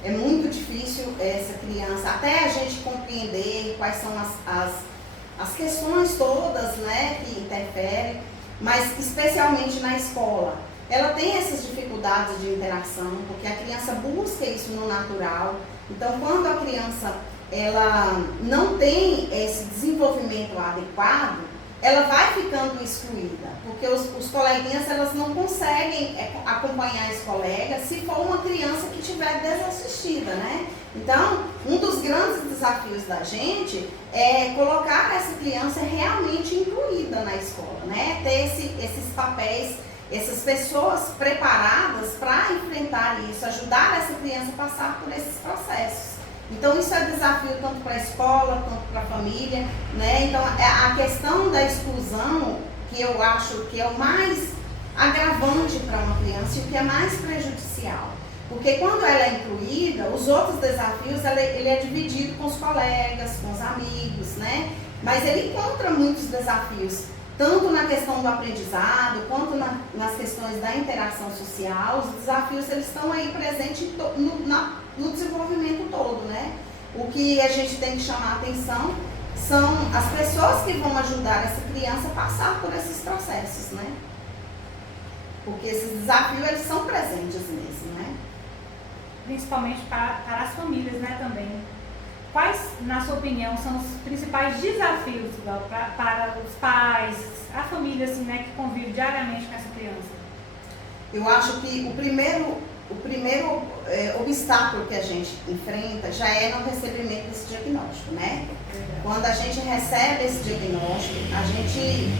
é muito difícil essa criança, até a gente compreender quais são as questões todas, né, que interferem, mas especialmente na escola. Ela tem essas dificuldades de interação, porque a criança busca isso no natural. Então, quando a criança ela não tem esse desenvolvimento adequado, ela vai ficando excluída, porque os coleguinhas elas não conseguem acompanhar esse colega se for uma criança que estiver desassistida, né? Então, um dos grandes desafios da gente é colocar essa criança realmente incluída na escola, né? Ter esses papéis, essas pessoas preparadas para enfrentar isso, ajudar essa criança a passar por esses processos. Então, isso é desafio tanto para a escola, quanto para a família, né? Então, a questão da exclusão, que eu acho que é o mais agravante para uma criança e o que é mais prejudicial. Porque quando ela é incluída, os outros desafios, ele é dividido com os colegas, com os amigos, né? Mas ele encontra muitos desafios, tanto na questão do aprendizado, quanto nas questões da interação social. Os desafios, eles estão aí presentes no desenvolvimento todo, né? O que a gente tem que chamar a atenção são as pessoas que vão ajudar essa criança a passar por esses processos, né? Porque esses desafios, eles são presentes mesmo, né? Principalmente para as famílias, né, também. Quais, na sua opinião, são os principais desafios para os pais, a família, assim, né, que convive diariamente com essa criança? Eu acho que o primeiro obstáculo que a gente enfrenta já é no recebimento desse diagnóstico, né? Quando a gente recebe esse diagnóstico, a gente,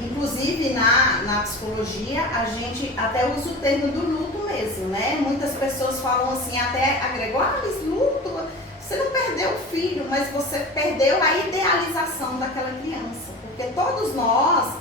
inclusive na psicologia, a gente até usa o termo do luto mesmo, né? Muitas pessoas falam assim, até agregou, mas luto, você não perdeu o filho, mas você perdeu a idealização daquela criança. Porque todos nós,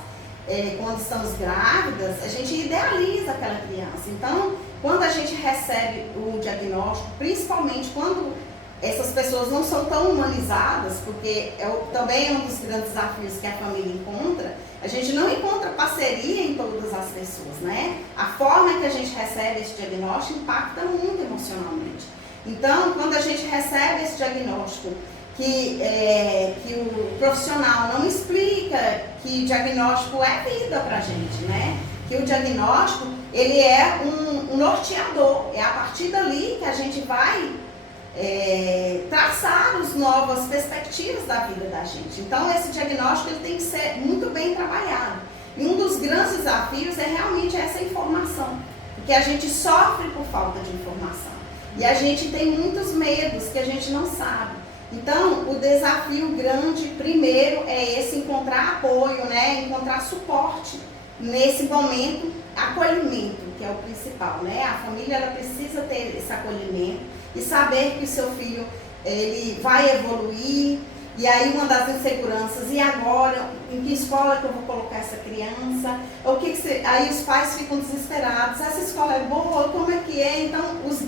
quando estamos grávidas, a gente idealiza aquela criança. Então, quando a gente recebe o diagnóstico, principalmente quando essas pessoas não são tão humanizadas, porque também é um dos grandes desafios que a família encontra, a gente não encontra parceria em todas as pessoas, né? A forma que a gente recebe esse diagnóstico impacta muito emocionalmente. Então, quando a gente recebe esse diagnóstico, que o profissional não explica que diagnóstico é vida pra gente, né? Que o diagnóstico, ele é um norteador, é a partir dali que a gente vai traçar as novas perspectivas da vida da gente. Então, esse diagnóstico ele tem que ser muito bem trabalhado. E um dos grandes desafios é realmente essa informação, porque a gente sofre por falta de informação. E a gente tem muitos medos que a gente não sabe. Então, o desafio grande, primeiro, é esse encontrar apoio, né? Encontrar suporte nesse momento, acolhimento, que é o principal, né? A família ela precisa ter esse acolhimento e saber que o seu filho ele vai evoluir. E aí uma das inseguranças, e agora, em que escola que eu vou colocar essa criança? Aí os pais ficam desesperados, essa escola é boa, como é que é? Então os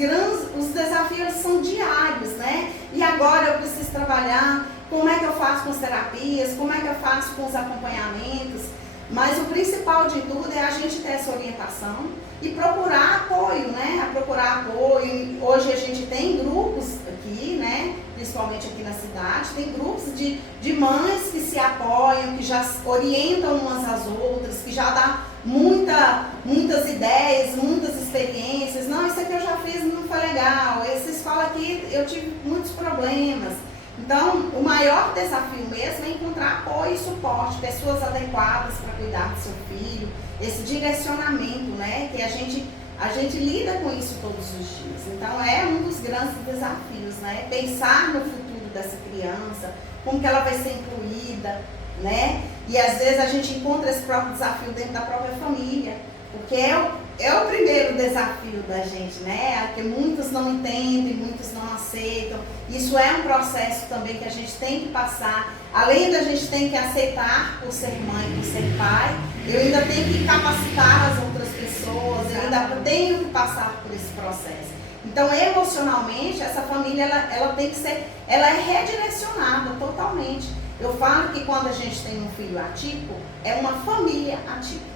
desafios são diários, né? E agora eu preciso trabalhar, como é que eu faço com as terapias, como é que eu faço com os acompanhamentos? Mas o principal de tudo é a gente ter essa orientação e procurar apoio, né? Procurar apoio. Hoje a gente tem grupos aqui, né? Principalmente aqui na cidade, tem grupos de mães que se apoiam, que já orientam umas às outras, que já dá muitas ideias, muitas experiências. Não, isso aqui eu já fiz, não foi legal. Essa escola aqui eu tive muitos problemas. Então, o maior desafio mesmo é encontrar apoio e suporte, pessoas adequadas para cuidar do seu filho, esse direcionamento, né? Que a gente lida com isso todos os dias. Então, é um dos grandes desafios, né? Pensar no futuro dessa criança, como que ela vai ser incluída, né? E às vezes a gente encontra esse próprio desafio dentro da própria família, porque é o primeiro desafio da gente, né? Porque muitos não entendem, muitos não aceitam. Isso é um processo também que a gente tem que passar. Além da gente ter que aceitar por ser mãe, por ser pai, eu ainda tenho que capacitar as outras pessoas, eu ainda tenho que passar por esse processo. Então, emocionalmente, essa família, ela tem que ser, ela é redirecionada totalmente. Eu falo que quando a gente tem um filho atípico, é uma família atípica.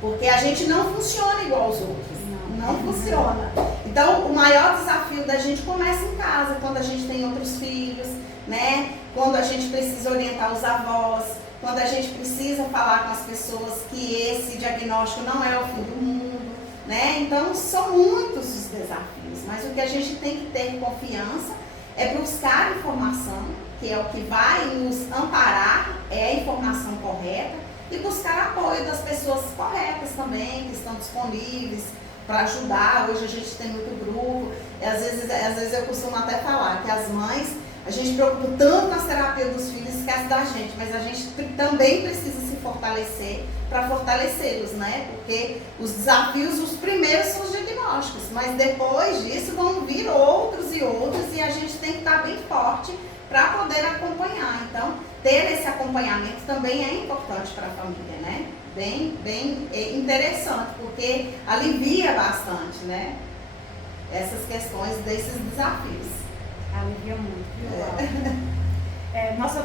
Porque a gente não funciona igual aos outros. Não funciona. Então, o maior desafio da gente começa em casa, quando a gente tem outros filhos, né? Quando a gente precisa orientar os avós, quando a gente precisa falar com as pessoas que esse diagnóstico não é o fim do mundo, né? Então, são muitos os desafios, mas o que a gente tem que ter confiança é buscar informação, que é o que vai nos amparar, é a informação correta, e buscar apoio das pessoas corretas também, que estão disponíveis para ajudar. Hoje a gente tem muito grupo, e às vezes eu costumo até falar que as mães, a gente preocupa tanto nas terapias dos filhos, esquece da gente, mas a gente também precisa se fortalecer para fortalecê-los, né? Porque os desafios, os primeiros são os diagnósticos, mas depois disso vão vir outros e outros, e a gente tem que estar bem forte para poder acompanhar. Então, ter esse acompanhamento também é importante para a família, né? Bem interessante, porque alivia bastante, né? Essas questões desses desafios. Alivia muito, viu? Nosso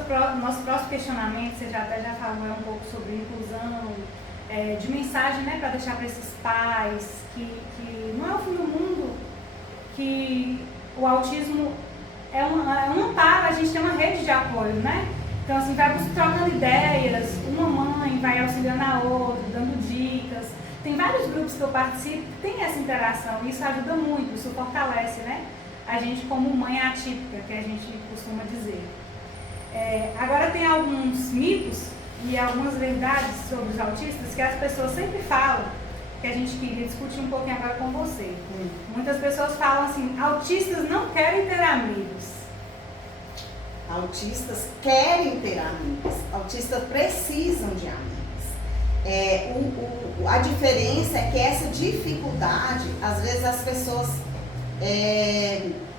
próximo questionamento, você já falou um pouco sobre inclusão, de mensagem, né, para deixar para esses pais que não é o fim do mundo, que o autismo é um amparo, a gente tem uma rede de apoio, né? Então, assim, vai trocando ideias, uma mãe vai auxiliando a outra, dando dicas. Tem vários grupos que eu participo que tem essa interação, e isso ajuda muito, isso fortalece, né? A gente como mãe atípica, que a gente costuma dizer. Agora tem alguns mitos e algumas verdades sobre os autistas que as pessoas sempre falam, que a gente queria discutir um pouquinho agora com você. Muitas pessoas falam assim, autistas não querem ter amigos. Autistas querem ter amigos, autistas precisam de amigos. A diferença é que essa dificuldade, às vezes as pessoas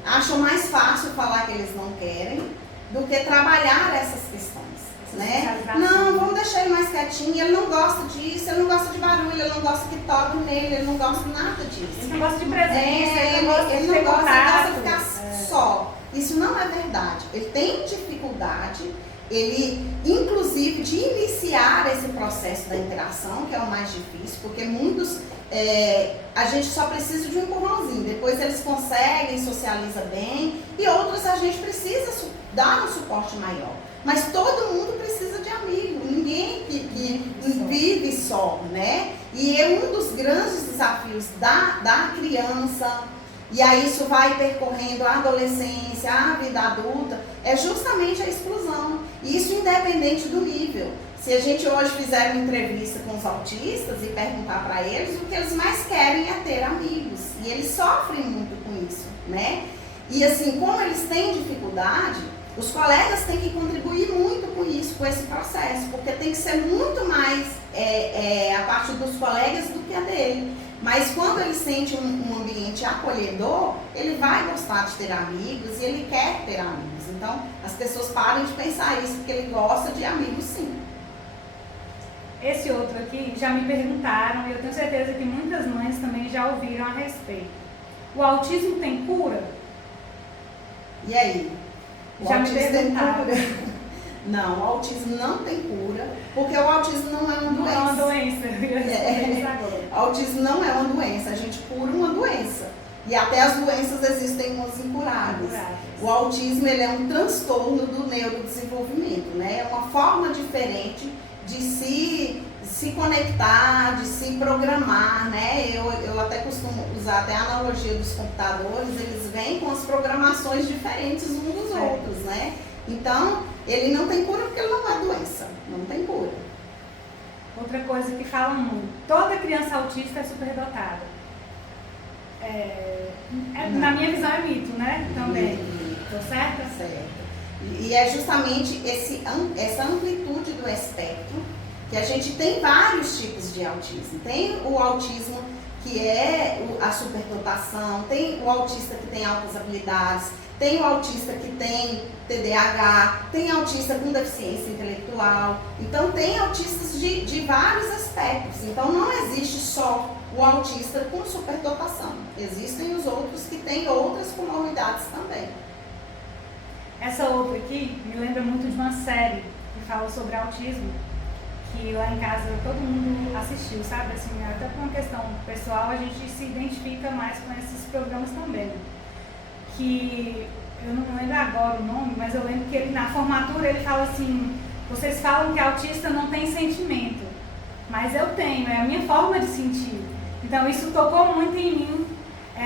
acham mais fácil falar que eles não querem do que trabalhar essas questões. Né? Não, vamos deixar ele mais quietinho, ele não gosta disso, ele não gosta de barulho, ele não gosta que toque nele, ele não gosta nada disso. Ele não gosta de presença, ele não gosta de ficar só. Isso não é verdade. Ele tem dificuldade, ele, inclusive, de iniciar esse processo da interação, que é o mais difícil, porque muitos, a gente só precisa de um empurrãozinho, depois eles conseguem, socializa bem, e outros a gente precisa dar um suporte maior. Mas todo mundo precisa de amigo, ninguém que vive só, né? E é um dos grandes desafios da criança, e aí isso vai percorrendo a adolescência, a vida adulta, é justamente a exclusão. E isso independente do nível. Se a gente hoje fizer uma entrevista com os autistas e perguntar para eles, o que eles mais querem é ter amigos. E eles sofrem muito com isso, né? E assim, como eles têm dificuldade, os colegas têm que contribuir muito com isso, com esse processo, porque tem que ser muito mais a parte dos colegas do que a dele. Mas quando ele sente um ambiente acolhedor, ele vai gostar de ter amigos e ele quer ter amigos. Então, as pessoas param de pensar isso, porque ele gosta de amigos sim. Esse outro aqui já me perguntaram, e eu tenho certeza que muitas mães também já ouviram a respeito. O autismo tem cura? E aí? Já me perguntaram. Não, o autismo não tem cura, porque o autismo não é uma doença. Não é uma doença. O autismo não é uma doença, a gente cura uma doença. E até as doenças existem umas incuráveis. O autismo, ele é um transtorno do neurodesenvolvimento, né? É uma forma diferente de se conectar, de se programar, né? Eu até costumo usar até a analogia dos computadores, eles vêm com as programações diferentes uns dos outros, né? Então, ele não tem cura porque ele não é doença, não tem cura. Outra coisa que falam muito, toda criança autista é superdotada. Na minha visão é mito, né? Também. Tô certa? Certo. E é justamente essa amplitude do espectro, que a gente tem vários tipos de autismo. Tem o autismo que é a superdotação, tem o autista que tem altas habilidades, tem o autista que tem TDAH, tem autista com deficiência intelectual. Então tem autistas de vários aspectos. Então não existe só o autista com superdotação. Existem os outros que têm outras comorbidades também. Essa outra aqui me lembra muito de uma série que fala sobre autismo, que lá em casa todo mundo assistiu, sabe? Assim, até por uma questão pessoal a gente se identifica mais com esses programas também. Que eu não lembro agora o nome, mas eu lembro que ele, na formatura ele fala assim, vocês falam que autista não tem sentimento, mas eu tenho, é a minha forma de sentir. Então isso tocou muito em mim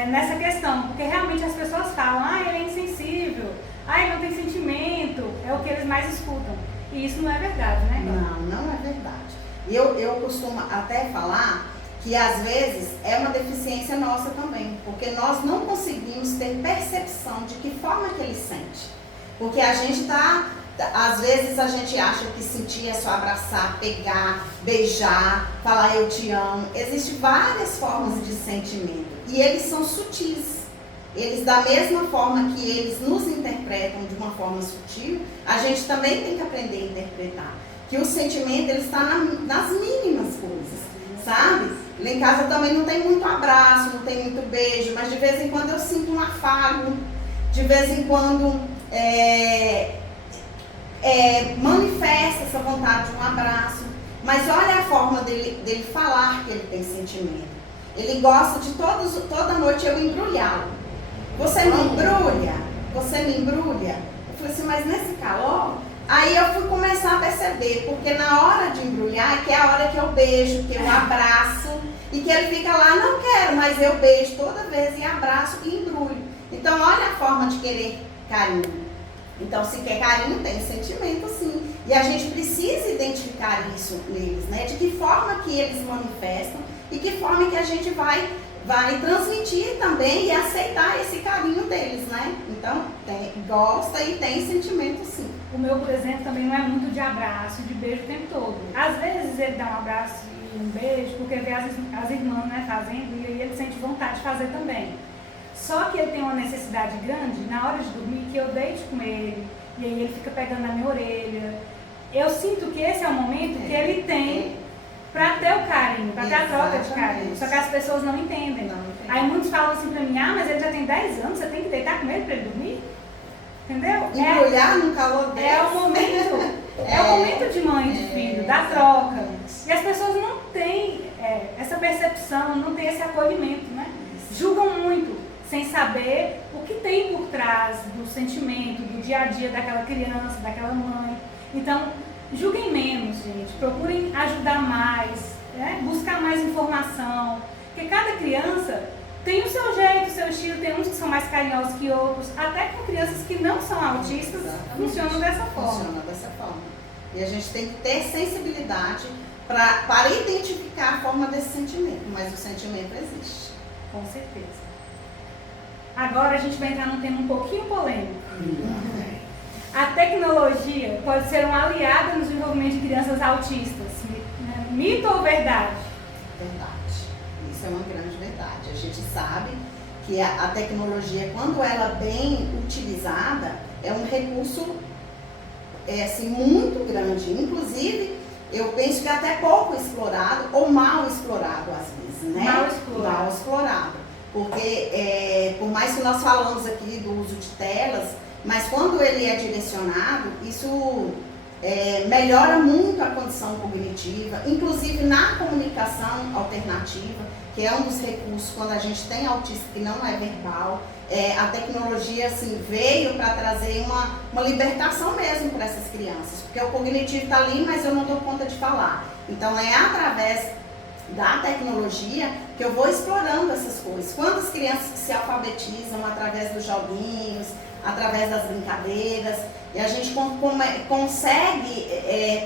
nessa questão, porque realmente as pessoas falam, ele é insensível, ele não tem sentimento, é o que eles mais escutam. E isso não é verdade, né? Não é verdade. Eu costumo até falar que às vezes é uma deficiência nossa também, porque nós não conseguimos ter percepção de que forma que ele sente. Porque a gente às vezes a gente acha que sentir é só abraçar, pegar, beijar, falar eu te amo. Existem várias formas de sentimento e eles são sutis. Eles, da mesma forma que eles nos interpretam de uma forma sutil, a gente também tem que aprender a interpretar. Que o sentimento ele está nas mínimas coisas, sabe? Lá em casa também não tem muito abraço, não tem muito beijo, mas de vez em quando eu sinto um afago, de vez em quando manifesta essa vontade de um abraço. Mas olha a forma dele falar que ele tem sentimento. Ele gosta de toda noite eu embrulhá-lo. Você me embrulha? Você me embrulha? Eu falei assim, mas nesse calor? Aí eu fui começar a perceber, porque na hora de embrulhar, que é a hora que eu beijo, que eu abraço, e que ele fica lá, não quero, mas eu beijo toda vez, e abraço e embrulho. Então olha a forma de querer carinho. Então se quer carinho, tem sentimento sim. E a gente precisa identificar isso neles, né? De que forma que eles manifestam e que forma que a gente vai transmitir também e aceitar esse carinho deles, né? Então, gosta e tem sentimento sim. O meu, por exemplo, também não é muito de abraço, de beijo o tempo todo. Às vezes ele dá um abraço e um beijo, porque vê as irmãs, né, fazendo, e aí ele sente vontade de fazer também. Só que ele tem uma necessidade grande, na hora de dormir, que eu deite com ele, e aí ele fica pegando na minha orelha. Eu sinto que esse é o momento que ele tem para ter o carinho, para ter a troca de carinho. Só que as pessoas não entendem. Aí muitos falam assim para mim, mas ele já tem 10 anos, você tem que deitar com ele para ele dormir? Entendeu? Embrulhar no calor desse. É o momento de mãe e de filho, da troca. E as pessoas não têm essa percepção, não têm esse acolhimento, né? Julgam muito, sem saber o que tem por trás do sentimento, do dia a dia daquela criança, daquela mãe. Então, julguem menos, gente. Procurem ajudar mais, né? Buscar mais informação. Porque cada criança tem o seu jeito, o seu estilo. Tem uns que são mais carinhosos que outros. Até com crianças que não são autistas, funcionam dessa forma. Funciona dessa forma. E a gente tem que ter sensibilidade para identificar a forma desse sentimento. Mas o sentimento existe. Com certeza. Agora a gente vai entrar num tema um pouquinho polêmico. A tecnologia pode ser uma aliada no desenvolvimento de crianças autistas. Mito ou verdade? Verdade. Isso é uma grande verdade. A gente sabe que a tecnologia, quando ela é bem utilizada, é um recurso assim, muito grande. Inclusive, eu penso que até pouco explorado ou mal explorado às vezes, né? Mal explorado. Porque, por mais que nós falamos aqui do uso de telas, mas quando ele é direcionado, isso melhora muito a condição cognitiva, inclusive na comunicação alternativa, que é um dos recursos quando a gente tem autista que não é verbal. A tecnologia assim, veio para trazer uma libertação mesmo para essas crianças, porque o cognitivo está ali, mas eu não dou conta de falar. Então é através da tecnologia que eu vou explorando essas coisas. Quantas crianças que se alfabetizam através dos joguinhos, através das brincadeiras, e a gente consegue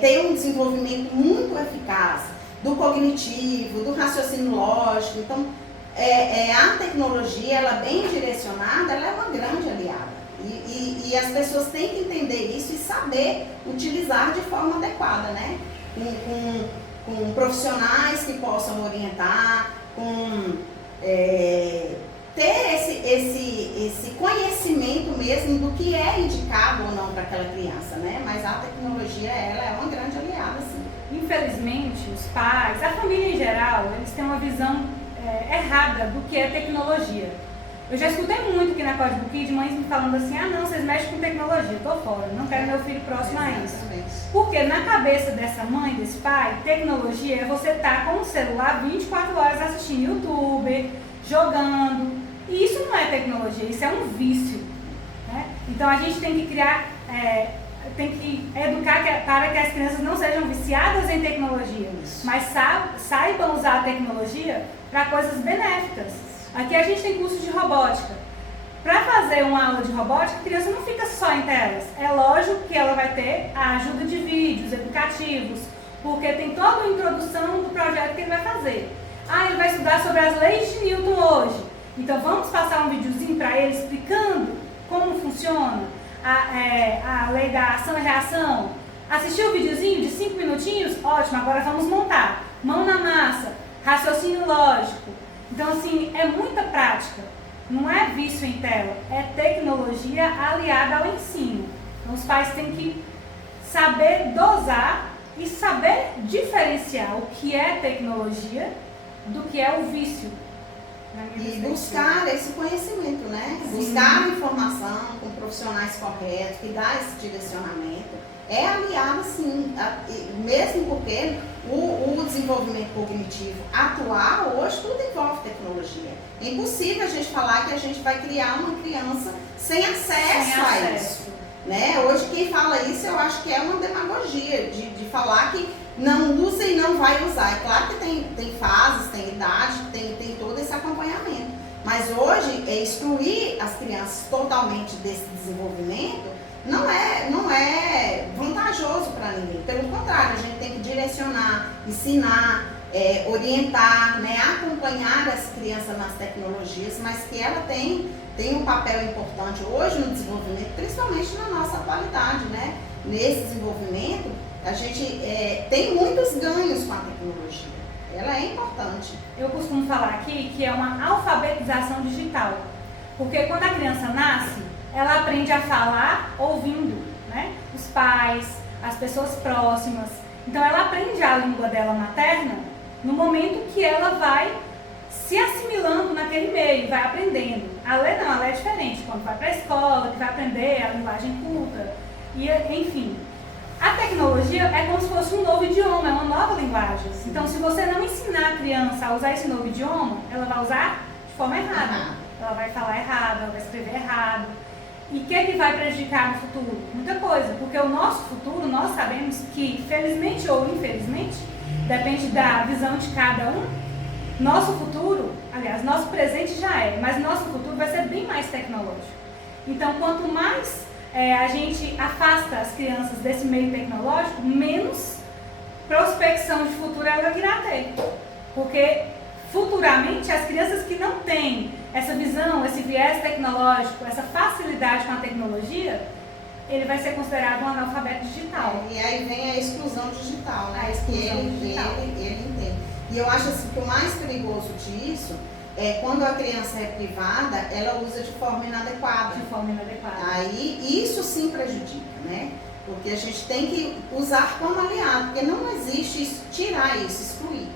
ter um desenvolvimento muito eficaz do cognitivo, do raciocínio lógico. Então, a tecnologia, ela bem direcionada, ela é uma grande aliada. E as pessoas têm que entender isso e saber utilizar de forma adequada, né? Com profissionais que possam orientar, ter esse conhecimento mesmo do que é indicado ou não para aquela criança, né? Mas a tecnologia, ela é uma grande aliada, sim. Infelizmente, os pais, a família em geral, eles têm uma visão errada do que é tecnologia. Eu já escutei muito aqui na Código Kid mães me falando assim, não, vocês mexem com tecnologia, tô fora, não quero meu filho próximo a isso. Porque na cabeça dessa mãe, desse pai, tecnologia é você estar com o celular 24 horas assistindo YouTube, jogando. E isso não é tecnologia, isso é um vício, né? Então a gente tem que criar, tem que educar para que as crianças não sejam viciadas em tecnologia, mas saibam usar a tecnologia para coisas benéficas. Aqui a gente tem curso de robótica. Para fazer uma aula de robótica, a criança não fica só em telas. É lógico que ela vai ter a ajuda de vídeos educativos, porque tem toda a introdução do projeto que ele vai fazer. Ele vai estudar sobre as leis de Newton hoje. Então vamos passar um videozinho para ele explicando como funciona a lei da ação e reação. Assistiu o videozinho de 5 minutinhos? Ótimo, agora vamos montar. Mão na massa, raciocínio lógico. Então assim, é muita prática. Não é vício em tela, é tecnologia aliada ao ensino. Então os pais têm que saber dosar e saber diferenciar o que é tecnologia do que é o vício. E buscar esse conhecimento, né? Sim. Buscar informação com profissionais corretos, que dá esse direcionamento. É aliado, sim, mesmo porque o desenvolvimento cognitivo atual, hoje, tudo envolve tecnologia. É impossível a gente falar que a gente vai criar uma criança sem acesso a isso. Né? Hoje, quem fala isso, eu acho que é uma demagogia de falar que não usa e não vai usar. É claro que tem fases, tem idade, tem todo esse acompanhamento. Mas hoje, excluir as crianças totalmente desse desenvolvimento não é vantajoso para ninguém. Pelo contrário, a gente tem que direcionar, ensinar, orientar, né, acompanhar essa criança nas tecnologias, mas que ela tem um papel importante hoje no desenvolvimento, principalmente na nossa atualidade, né? Nesse desenvolvimento, a gente tem muitos ganhos com a tecnologia. Ela é importante. Eu costumo falar aqui que é uma alfabetização digital, porque quando a criança nasce, ela aprende a falar ouvindo, né? Os pais, as pessoas próximas. Então ela aprende a língua dela materna no momento que ela vai se assimilando naquele meio, vai aprendendo. A ler não, a ler é diferente, quando vai para a escola, que vai aprender a linguagem culta, e enfim. A tecnologia é como se fosse um novo idioma, é uma nova linguagem. Então, se você não ensinar a criança a usar esse novo idioma, ela vai usar de forma errada. Ela vai falar errado, ela vai escrever errado. E o que vai prejudicar no futuro? Muita coisa, porque o nosso futuro, nós sabemos que, felizmente ou infelizmente, depende da visão de cada um, nosso futuro, aliás, nosso presente já é, mas nosso futuro vai ser bem mais tecnológico. Então, quanto mais a gente afasta as crianças desse meio tecnológico, menos prospecção de futuro ela irá ter. Porque futuramente as crianças que não têm essa visão, esse viés tecnológico, essa facilidade com a tecnologia, ele vai ser considerado um analfabeto digital. E aí vem a exclusão digital, né? A exclusão digital. Ele entende. E eu acho assim, que o mais perigoso disso é quando a criança é privada, ela usa de forma inadequada. De forma inadequada. Aí isso sim prejudica, né? Porque a gente tem que usar como aliado, porque não existe tirar isso, excluir.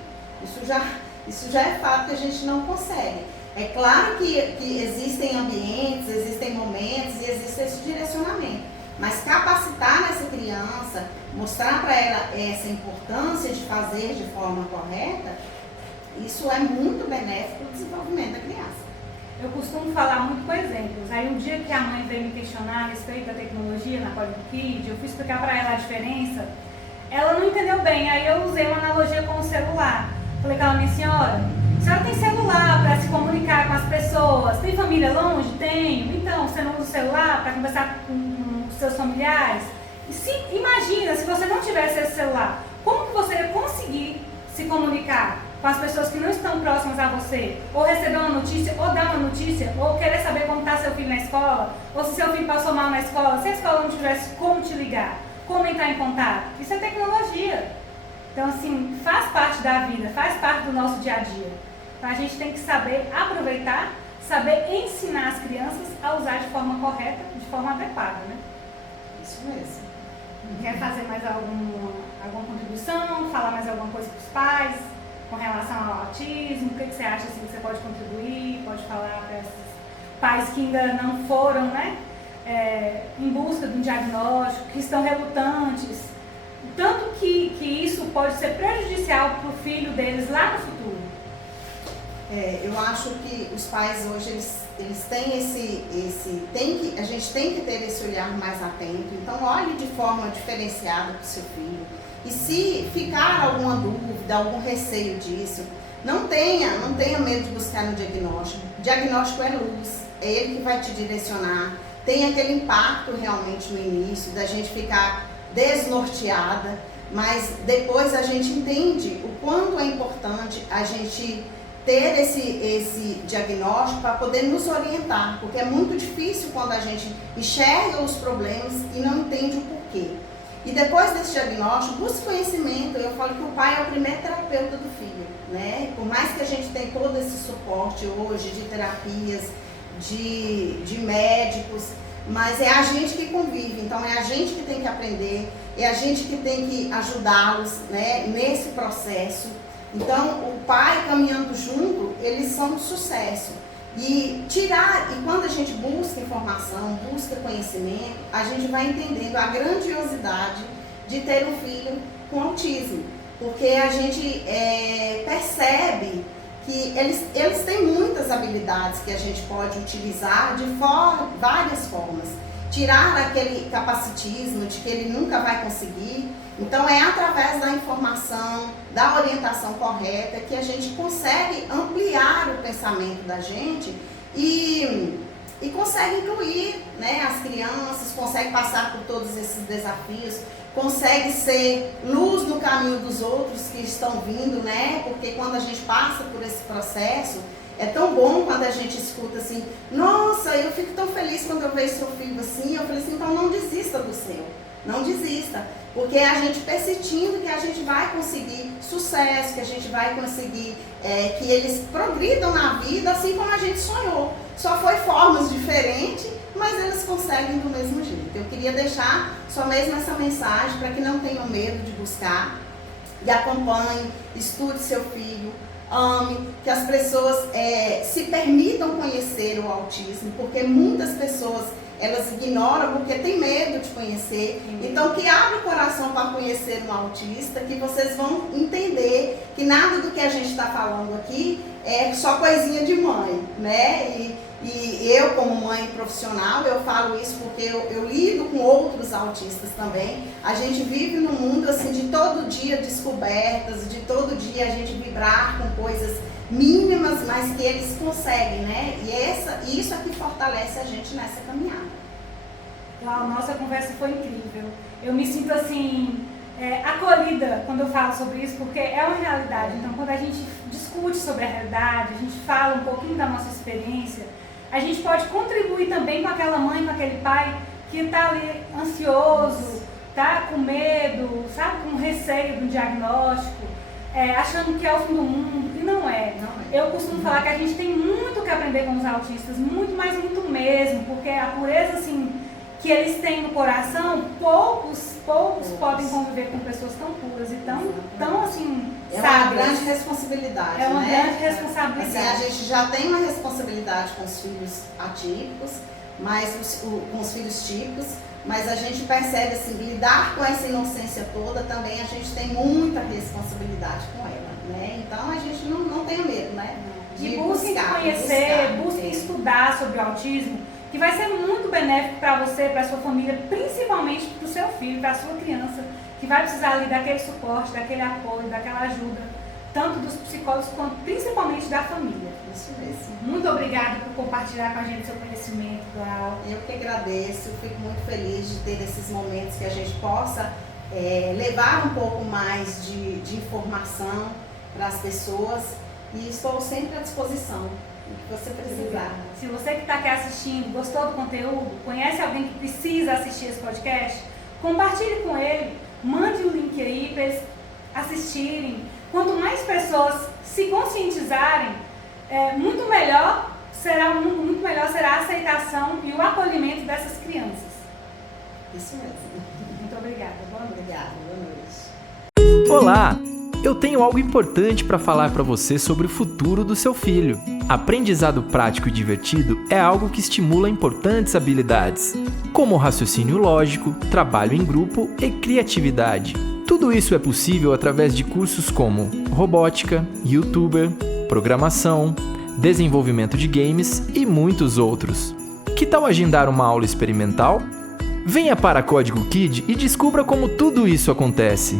Isso já é fato que a gente não consegue. É claro que existem ambientes, existem momentos e existe esse direcionamento. Mas capacitar essa criança, mostrar para ela essa importância de fazer de forma correta, isso é muito benéfico para o desenvolvimento da criança. Eu costumo falar muito com exemplos. Aí um dia que a mãe veio me questionar a respeito da tecnologia na Código Kid, eu fui explicar para ela a diferença, ela não entendeu bem, aí eu usei uma analogia com o celular. Falei com ela, minha senhora, a senhora tem celular para se comunicar com as pessoas? Tem família longe? Tenho. Então, você não usa o celular para conversar com os seus familiares? E imagina, se você não tivesse esse celular, como que você ia conseguir se comunicar com as pessoas que não estão próximas a você? Ou receber uma notícia, ou dar uma notícia, ou querer saber como está seu filho na escola, ou se seu filho passou mal na escola, se a escola não tivesse como te ligar, como entrar em contato. Isso é tecnologia. Então, assim, faz parte da vida, faz parte do nosso dia a dia. Então, a gente tem que saber aproveitar, saber ensinar as crianças a usar de forma correta, de forma adequada, né? Isso mesmo. Quer fazer mais alguma contribuição, falar mais alguma coisa para os pais com relação ao autismo? O que você acha assim, que você pode contribuir, pode falar para esses pais que ainda não foram, né, em busca de um diagnóstico, que estão relutantes, tanto que isso pode ser prejudicial para o filho deles lá no futuro? Eu acho que os pais hoje, eles têm a gente tem que ter esse olhar mais atento. Então, olhe de forma diferenciada para o seu filho. E se ficar alguma dúvida, algum receio disso, não tenha medo de buscar no diagnóstico. O diagnóstico é luz, é ele que vai te direcionar. Tem aquele impacto realmente no início, da gente ficar desnorteada, mas depois a gente entende o quanto é importante a gente ter esse diagnóstico para poder nos orientar, porque é muito difícil quando a gente enxerga os problemas e não entende o porquê. E depois desse diagnóstico, busque conhecimento. Eu falo que o pai é o primeiro terapeuta do filho, né? Por mais que a gente tenha todo esse suporte hoje de terapias, de médicos, mas é a gente que convive, então é a gente que tem que aprender, é a gente que tem que ajudá-los, né, nesse processo. Então, o pai caminhando junto, eles são um sucesso. E quando a gente busca informação, busca conhecimento, a gente vai entendendo a grandiosidade de ter um filho com autismo. Porque a gente percebe que eles têm muitas habilidades que a gente pode utilizar de várias formas. Tirar aquele capacitismo de que ele nunca vai conseguir. Então é através da informação, da orientação correta que a gente consegue ampliar o pensamento da gente e consegue incluir, né, as crianças, consegue passar por todos esses desafios, consegue ser luz no caminho dos outros que estão vindo, né? Porque quando a gente passa por esse processo, é tão bom quando a gente escuta assim, nossa, eu fico tão feliz quando eu vejo seu filho assim. Eu falei assim, então não desista do seu, não desista, porque é a gente persistindo que a gente vai conseguir sucesso, que a gente vai conseguir que eles progridam na vida assim como a gente sonhou. Só foi formas diferentes, mas eles conseguem do mesmo jeito. Eu queria deixar só mesmo essa mensagem para que não tenham medo de buscar, e acompanhe, estude seu filho, ame, que as pessoas se permitam conhecer o autismo, porque muitas pessoas elas ignoram porque tem medo de conhecer. Então que abra o coração para conhecer um autista, que vocês vão entender que nada do que a gente está falando aqui é só coisinha de mãe, né? E eu, como mãe profissional, eu falo isso porque eu lido com outros autistas também. A gente vive num mundo assim de todo dia descobertas, de todo dia a gente vibrar com coisas mínimas, mas que eles conseguem, né? E isso é que fortalece a gente nessa caminhada. Uau, nossa conversa foi incrível. Eu me sinto assim, acolhida quando eu falo sobre isso, porque é uma realidade. Então, quando a gente discute sobre a realidade, a gente fala um pouquinho da nossa experiência, a gente pode contribuir também com aquela mãe, com aquele pai que está ali ansioso, tá com medo, sabe, com receio do diagnóstico, achando que é o fim do mundo, e não é. Eu costumo falar que a gente tem muito que aprender com os autistas, muito, mas muito mesmo, porque a pureza assim, que eles têm no coração, poucos podem conviver com pessoas tão puras e tão assim, é sábias. Uma grande responsabilidade, é uma né? grande responsabilidade. Assim, a gente já tem uma responsabilidade com os filhos atípicos, mas com os filhos típicos, mas a gente percebe assim, lidar com essa inocência toda também a gente tem muita responsabilidade com ela, né? Então a gente não tem medo, né? De busquem conhecer, busquem estudar sobre o autismo, que vai ser muito benéfico para você, para sua família, principalmente para o seu filho, para a sua criança, que vai precisar ali daquele suporte, daquele apoio, daquela ajuda, tanto dos psicólogos quanto principalmente da família. Isso mesmo. Muito obrigada por compartilhar com a gente seu conhecimento, Clau. Eu que agradeço, fico muito feliz de ter esses momentos que a gente possa levar um pouco mais de informação para as pessoas, e estou sempre à disposição. O que você precisar. Se você que está aqui assistindo, gostou do conteúdo, conhece alguém que precisa assistir esse podcast, compartilhe com ele, mande o link aí para eles assistirem. Quanto mais pessoas se conscientizarem, muito melhor será a aceitação e o acolhimento dessas crianças. Isso mesmo. Muito obrigada. Boa noite. Obrigada. Boa noite. Olá! Eu tenho algo importante para falar para você sobre o futuro do seu filho. Aprendizado prático e divertido é algo que estimula importantes habilidades, como raciocínio lógico, trabalho em grupo e criatividade. Tudo isso é possível através de cursos como robótica, youtuber, programação, desenvolvimento de games e muitos outros. Que tal agendar uma aula experimental? Venha para Código Kid e descubra como tudo isso acontece.